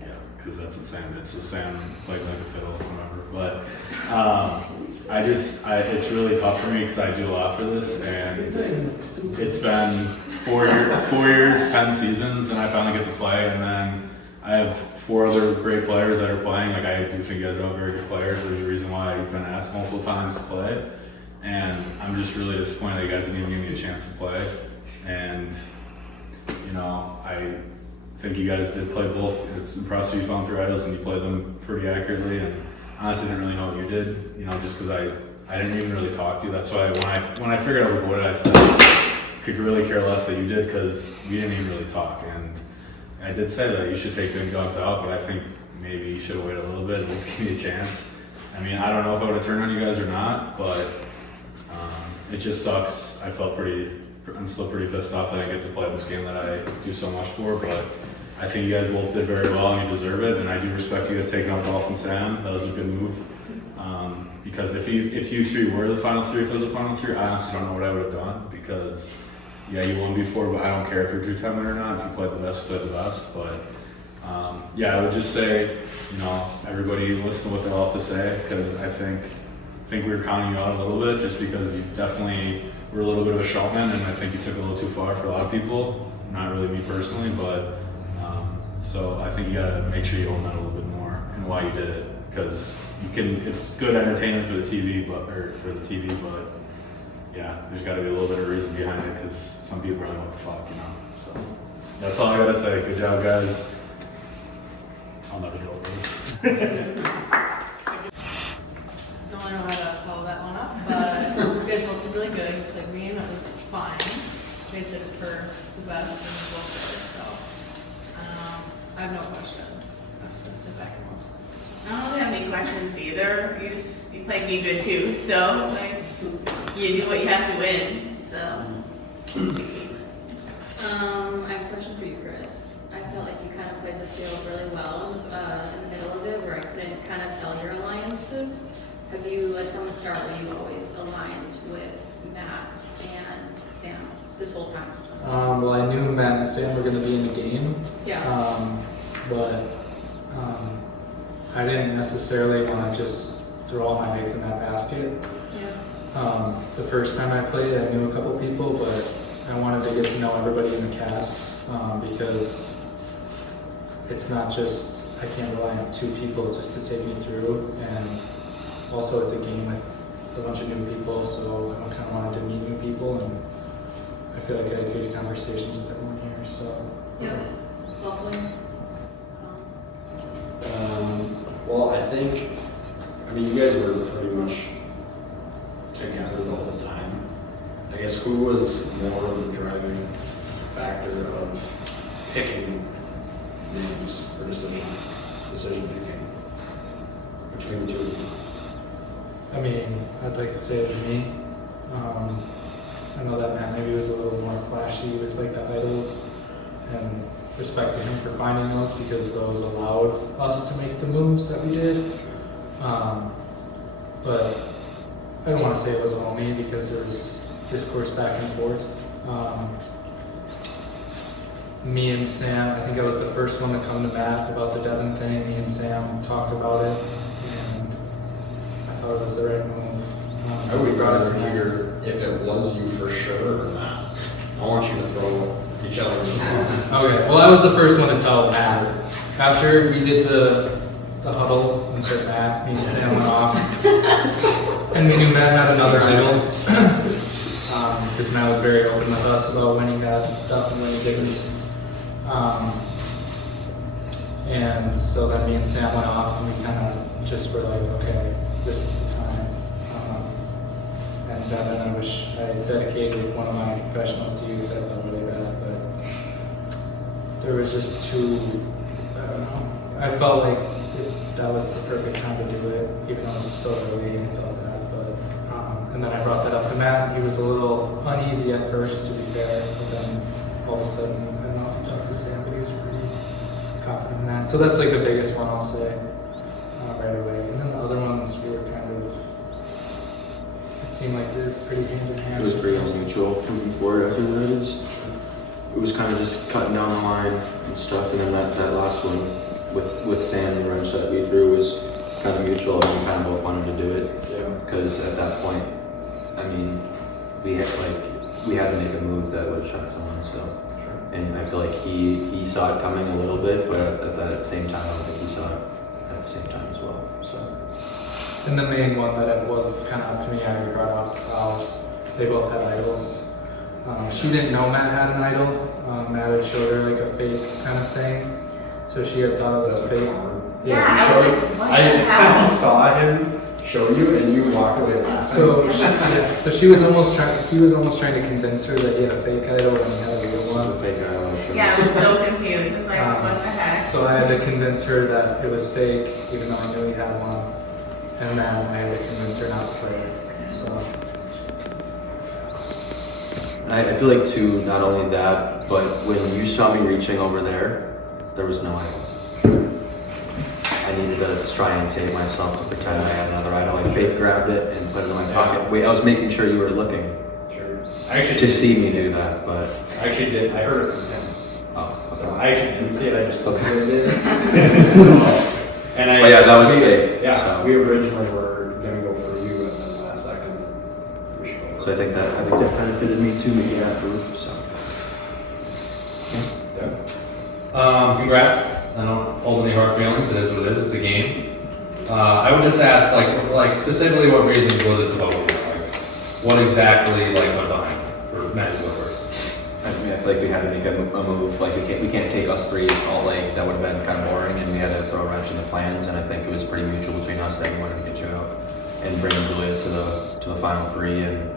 Yeah, because that's the same. It's the same, like a fiddle, whatever. But it's really tough for me because I do a lot for this, and it's been 4 years, 10 seasons, and I finally get to play, and then I have 4 other great players that are playing. Like I do think you guys are all very good players. There's a reason why you've been asked multiple times to play, and I'm just really disappointed that you guys didn't even give me a chance to play. And you know, I think you guys did play both. It's impressive you found through idols and you played them pretty accurately. And honestly, didn't really know what you did. You know, just because I didn't even really talk to you. That's why when I figured out what I said, could really care less that you did because we didn't even really talk. And I did say that you should take big dogs out, but I think maybe you should have waited a little bit and just give me a chance. I mean, I don't know if I would have turned on you guys or not, but it just sucks. I'm still pretty pissed off that I get to play this game that I do so much for, but I think you guys both did very well and you deserve it, and I do respect you guys taking out Dolphin Sam. That was a good move. Because if you three were the final 3, if it was the final 3, I honestly don't know what I would have done because, yeah, you won before, but I don't care if you're 2-timing or not. If you played the best, play the best. But, yeah, I would just say, you know, everybody listen to what they all have to say because I think we were counting you out a little bit just because you definitely were a little bit of a showman, and I think you took it a little too far for a lot of people. Not really me personally, but so I think you gotta make sure you own that a little bit more and why you did it because it's good entertainment for the TV, but yeah, there's got to be a little bit of reason behind it because some people are like, what the fuck, you know. So that's all I gotta say. Good job, guys. I'll never get over this. Don't know how to follow that one up, but you guys both did really good. You played me and it was fine. You guys did it for the best and you both did, so I have no questions. I'm just gonna sit back and listen. I don't really have any questions either. You played me good too, so like you do what you have to win. So I have a question for you, Chris. I felt like you kind of played the field really well in the middle of it, where I couldn't kind of tell your alliances. Have you, like from the start, were you always aligned with Matt and Sam this whole time? Well, I knew Matt and Sam were going to be in the game. Yeah. But I didn't necessarily want to just throw all my eggs in that basket. Yeah. The first time I played, I knew a couple people, but I wanted to get to know everybody in the cast because it's not just, I can't rely on 2 people just to take me through, and also it's a game with a bunch of new people, so I kind of wanted to meet new people, and I feel like I had good conversations with everyone here, so. Yep. Lovely. Well, I mean, you guys were pretty much together the whole time. I guess who was more of the driving factor of picking names for decision making between the 2 of you? I mean, I'd like to say it was me. I know that Matt maybe was a little more flashy with like the idols, and respect to him for finding those because those allowed us to make the moves that we did. But I don't want to say it was all me because there was discourse back and forth. Me and Sam, I think I was the first one to come to Matt about the Devin thing. Me and Sam talked about it, and I thought it was the right move. I would rather hear if it was you for sure or not. I want you to throw each other in the bus. Okay, well, I was the first one to tell Matt. After we did the huddle and said Matt, me and Sam went off. And we knew Matt had another idol. Because because Matt was very open with us about when he got and stuff and when he didn't. And so then me and Sam went off and we kind of just were like, okay, this is the time. And then I wish I dedicated one of my confessionals to you because I felt really bad, but there was just too, I don't know. I felt like that was the perfect time to do it, even though it was so early and I felt bad. But and then I brought that up to Matt. He was a little uneasy at first, to be fair, but then all of a sudden, I don't know if he talked to Sam, but he was pretty confident in that. So that's like the biggest one I'll say right away. And then the other ones we were kind of, it seemed like we were pretty hand in hand. It was pretty mutual moving forward after that. It was kind of just cutting down the line and stuff, and then that last one with Sam, the wrench that we threw was kind of mutual, and we kind of both wanted to do it. Yeah. Because at that point, I mean, we had to make a move that would shock someone. So, and I feel like he saw it coming a little bit, but at that same time, I don't think he saw it at the same time as well. So. And the main one that it was kind of up to me, I already brought up how they both had idols. She didn't know Matt had an idol. Matt had showed her like a fake kind of thing. So she had thought it was fake. Yeah, I was like, what the hell? I saw him show you and you walked away laughing. So he was almost trying to convince her that he had a fake idol when he had a real one. Yeah, I was so confused. I was like, what the heck? So I had to convince her that it was fake, even though I knew he had one. And then I had to convince her not to play it. So. I feel like too, not only that, but when you saw me reaching over there was no idol. I needed to try and save myself to pretend I had another idol. I fake grabbed it and put it in my pocket. Wait, I was making sure you were looking. Sure. To see me do that, but I actually did. I heard it from him. Oh, okay. So I actually didn't see it. I just looked at it. And oh yeah, that was fake. Yeah, so. we originally were gonna go for you, and then last second we should go for So I think that benefited me too, making that proof. So. Congrats. I don't hold any hard feelings. It is what it is. It's a game. I would just ask, like specifically, what reasons was it to vote? Like, what exactly went behind for Matt to go first? I mean, I feel like we had to make a move. Like we can't take us three all like that would have been kind of boring, and we had to throw a wrench in the plans. And I think it was pretty mutual between us that we wanted to get you out and bring Julia to the final three. And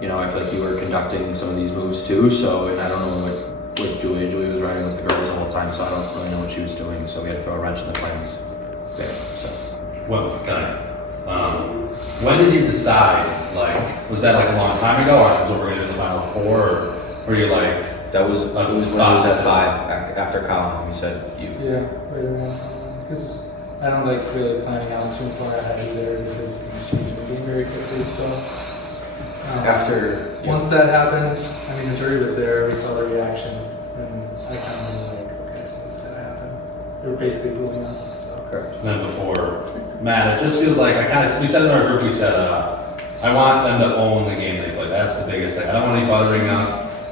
you know, I feel like you were conducting some of these moves too. So, and I don't know what Julia was riding with the girls the whole time, so I don't really know what she was doing. So we had to throw a wrench in the plans there. So. Well, when did you decide? Like, was that like a long time ago, or was it we're gonna do the final four, or were you like that was when it was at 5 after Colin? You said you. Yeah, right around because I don't like really planning out too far ahead either because things change the game very quickly. So once that happened, I mean the jury was there, we saw the reaction, and I kind of knew like, okay, so this is gonna happen. They were basically bullying us. So. Correct. And then before Matt, it just feels like we said in our group, we said I want them to own the game they play. That's the biggest thing. I don't want any bothering them.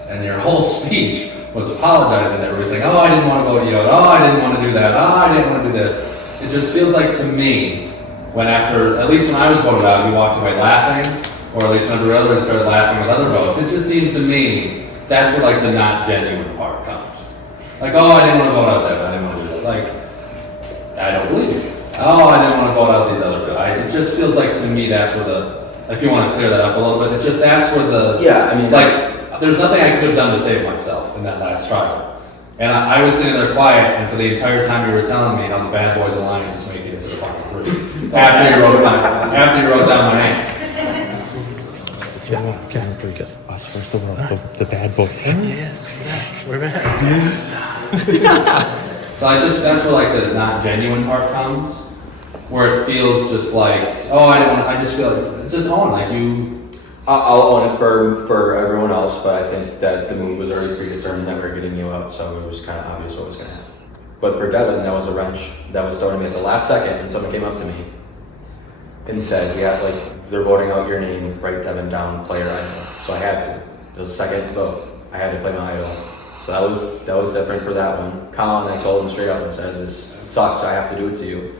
And your whole speech was apologizing. Everybody saying, "Oh, I didn't want to vote you out. Oh, I didn't want to do that. Oh, I didn't want to do this." It just feels like to me, at least when I was voted out, you walked away laughing, or at least when the others started laughing with other votes. It just seems to me that's where like the not genuine part comes. Like, oh, I didn't want to vote out that. I didn't want to do that. Like, I don't believe you. Oh, I didn't want to vote out these other people. It just feels like to me that's where if you want to clear that up a little bit, that's where there's nothing I could have done to save myself in that last trial. And I was sitting there quiet, and for the entire time you were telling me how the Bad Boys Alliance is making it to the final three. after you wrote down my name. Yeah, okay, pretty good. Us first of all, the bad boys. Yes, we're back. Yes. So that's where like the not genuine part comes, where it feels just like, oh, I just feel like, just own, like you. I'll own it for everyone else, but I think that the move was already predetermined that we were getting you out, so it was kind of obvious what was going to happen. But for Devin, that was a wrench that was thrown at me at the last second, and someone came up to me and said, they're voting out your name, write Devin down, player idol. So I had to. It was the second vote. I had to play my idol. So that was different for that one. Colin, I told him straight up and said, this sucks, I have to do it to you.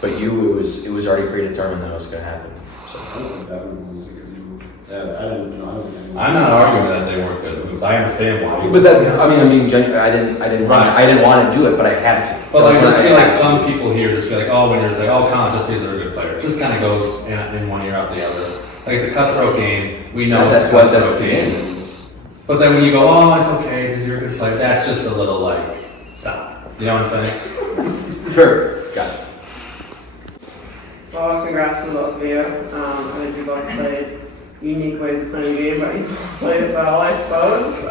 But it was already predetermined that it was going to happen. I don't think that was a good move. I don't think I'm not arguing that they weren't good moves. I understand why. But that, I mean, I'm being genuine. I didn't want to do it, but I had to. But like, I just feel like some people here just feel like, oh, when you're just like, oh, Colin, just because they're a good player, it just kind of goes in one ear out the other. Like, it's a cutthroat game. We know it's a cutthroat game. But then when you go, oh, it's okay because you're a good player, that's just a little like, stop. You know what I'm saying? Sure. Got it. Well, congrats to both of you. I think you both played unique ways of playing the game, but you both played it well, I suppose.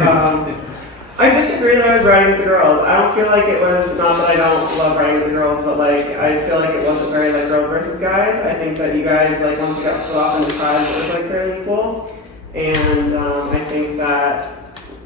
I disagree that I was riding with the girls. I don't feel like it was, not that I don't love riding with the girls, but like, I feel like it wasn't very like girls versus guys. I think that you guys, like once you got split off into tribes, it was like fairly equal. And I think that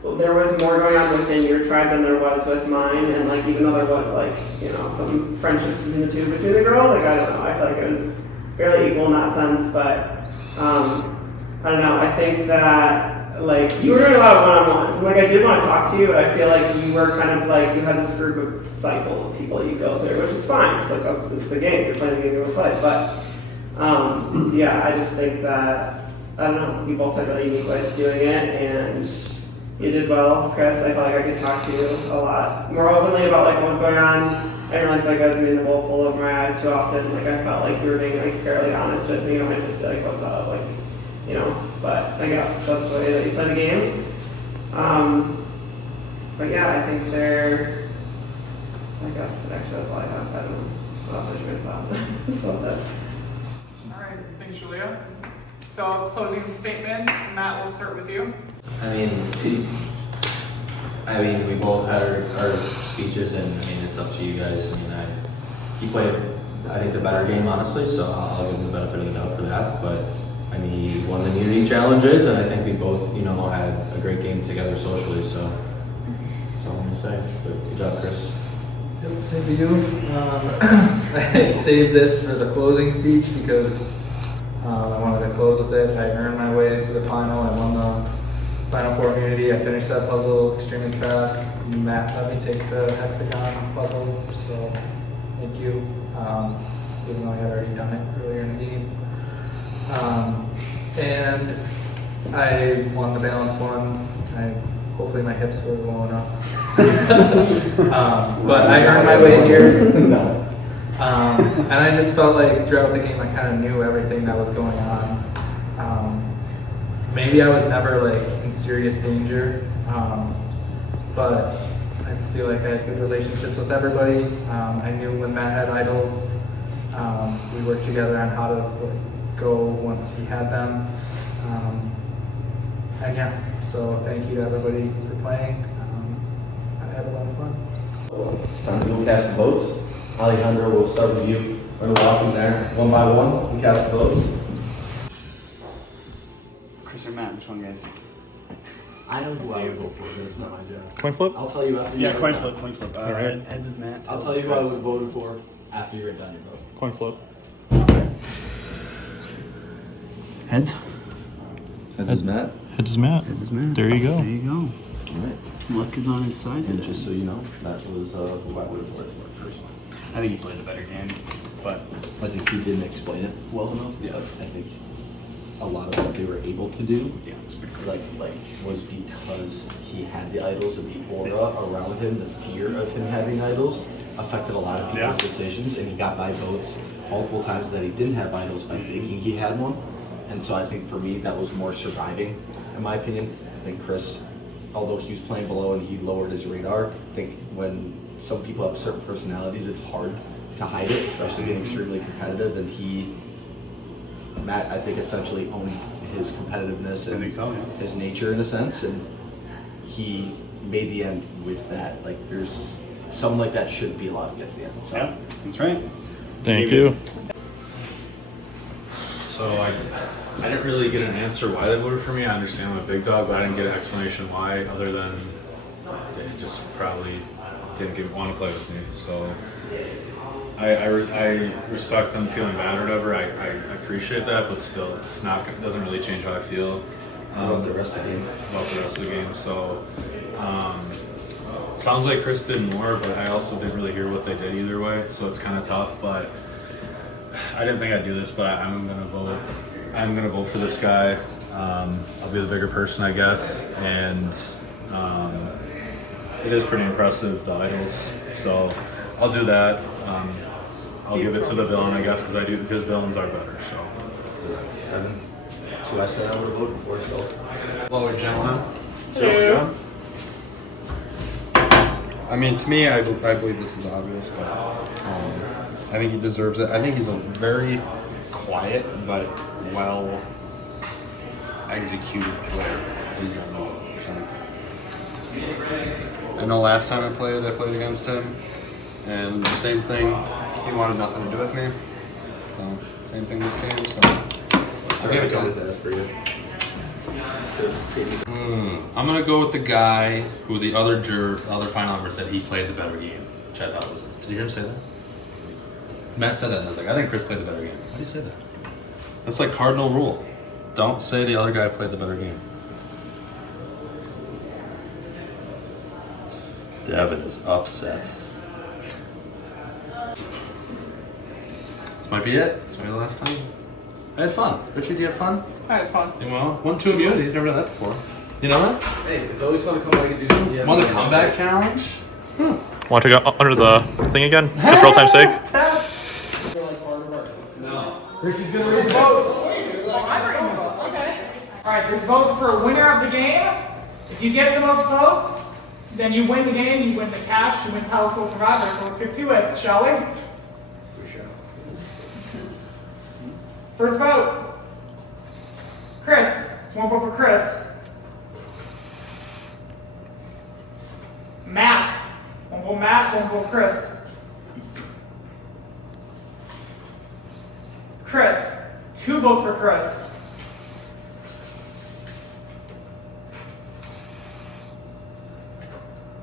there was more going on within your tribe than there was with mine. And like, even though there was like, you know, some friendships between the two, between the girls, like I don't know, I feel like it was fairly equal in that sense. But I don't know, I think that like you were doing a lot of one-on-ones. And like I did want to talk to you, but I feel like you were kind of like, you had this group of cycle of people you go through, which is fine. It's like, it's the game, you're playing the game you're going to play. But yeah, I just think that, I don't know, you both had really unique ways of doing it, and you did well. Chris, I felt like I could talk to you a lot more openly about like what was going on. I didn't really feel like I was getting the wool pulled over my eyes too often. Like I felt like you were being like fairly honest with me. You know, I just be like, what's up? Like, you know, but I guess that's the way that you play the game. But yeah, I think I guess actually that's all I have. I don't know what else I should have thought. So that's it. All right, thanks, Julia. So closing statements, Matt, we'll start with you. I mean, we both had our speeches, and I mean, it's up to you guys. I mean, he played, I think, the better game, honestly, so I'll give him the benefit of the doubt for that. But I mean, he won the immunity challenges, and I think we both, you know, had a great game together socially. So that's all I'm gonna say. But good job, Chris. Yep, same to you. I saved this for the closing speech because I wanted to close with it. I earned my way to the final. I won the Final Four immunity. I finished that puzzle extremely fast. Matt let me take the hexagon puzzle, so thank you. Even though I had already done it earlier in the game. And I won the balance one. Hopefully my hips were low enough. But I earned my way here. And I just felt like throughout the game I kind of knew everything that was going on. Maybe I was never like in serious danger, but I feel like I had good relationships with everybody. I knew when Matt had idols, we worked together on how to like, go once he had them. And yeah, so thank you to everybody for playing. I had a lot of fun. It's time to go cast the votes. Alejandro, we'll start with you. We're going to walk in there one by one. We cast the votes. Chris or Matt, which one, guys? I know who I would vote for, but it's not my job. Coin flip? I'll tell you after Yeah, you're coin done. flip, coin flip. All right. Heads is Matt. I'll tails tell is you who I Chris. would vote for after you're done your vote. Coin flip. Heads? Heads is Matt. Heads is Matt. Heads is Matt. There you go. There you go. All right. Luck is on his side. And just so you know, that was who I would have voted for personally. I think he played a better game, but I think he didn't explain it well enough. Yeah, I think a lot of what they were able to do, it's pretty crazy. like was because he had the idols and the aura around him, the fear of him having idols, affected a lot of people's decisions, and he got by votes multiple times that he didn't have idols by thinking he had one. And so I think for me that was more surviving, in my opinion. I think Chris, although he was playing below and he lowered his radar, I think when some people have certain personalities, it's hard to hide it, especially being extremely competitive. And Matt, I think, essentially owned his competitiveness and his nature in a sense, and he made the end with that. Like, there's someone like that shouldn't be allowed to get to the end. So. Yeah, that's right. Thank you. So I didn't really get an answer why they voted for me. I understand I'm a big dog, but I didn't get an explanation why, other than they just probably didn't want to play with me. So I respect them feeling bad or whatever. I appreciate that, but still, it doesn't really change how I feel about the rest of the game. About the rest of the game. So sounds like Chris did more, but I also didn't really hear what they did either way. So it's kind of tough. But I didn't think I'd do this, but I'm gonna vote. I'm gonna vote for this guy. I'll be the bigger person, I guess, and it is pretty impressive, the idols. So I'll do that. I'll give it to the villain, I guess, because his villains are better. So that's who I said I would have voted for. So, Hello, gentlemen. Hello. I mean, to me, I believe this is obvious, but I think he deserves it. I think he's a very quiet but well executed player in general. So, I know last time I played against him, and the same thing. He wanted nothing to do with me. So same thing this game. So I'll give it to him. For you. I'm gonna go with the guy who the other final member said he played the better game, which I thought was. Did you hear him say that? Matt said that, and I was like, I think Chris played the better game. Why do you say that? That's like cardinal rule. Don't say the other guy played the better game. Devin is upset. This might be it. This might be the last time. I had fun. Richard, did you have fun? I had fun. Well, 1-2 immunity. He's never done that before. You know that? Hey, it's always fun to come back and do something. Won the comeback challenge? Want to go under the thing again? Just for old time's sake? No. Richard's gonna raise the vote. I'm raising votes, okay. Alright, there's votes for winner of the game. If you get the most votes, then you win the game, you win the cash, you win Tell Soul Survivor. So let's get to it, shall we? We shall. First vote. Chris. It's one vote for Chris. Matt. One vote Matt, one vote Chris. Chris. 2 votes for Chris.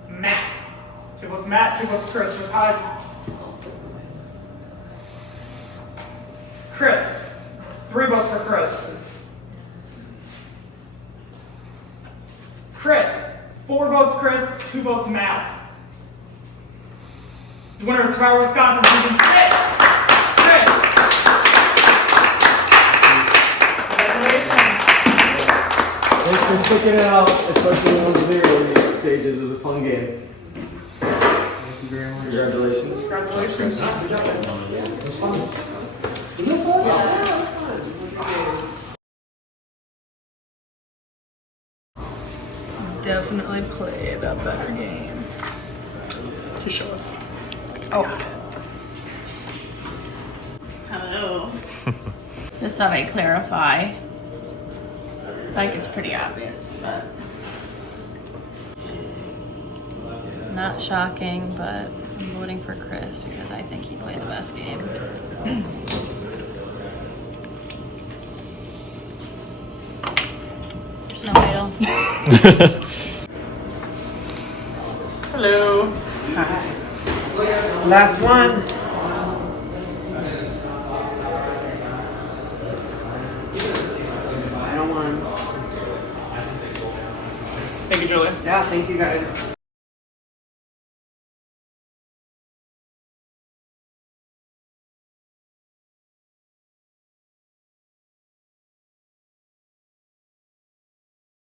Matt. 2 votes Matt, 2 votes Chris. We're tied. Chris. 3 votes for Chris. Chris. 4 votes Chris, 2 votes Matt. The winner of Survivor Wisconsin Season 6, Chris. Congratulations. Thanks for sticking it out, especially when the video stages. It was a fun game. Thank you very much. Congratulations. Congratulations. Good job, guys. Yeah, it was fun. Definitely played a better game. You show us. Oh. Hello. Just thought I'd clarify. Like it's pretty obvious, but Not shocking, but I'm voting for Chris because I think he played the best game. There's no idol. Hello. Hi. Last one. I don't want. Thank you, Julia. Yeah, thank you guys.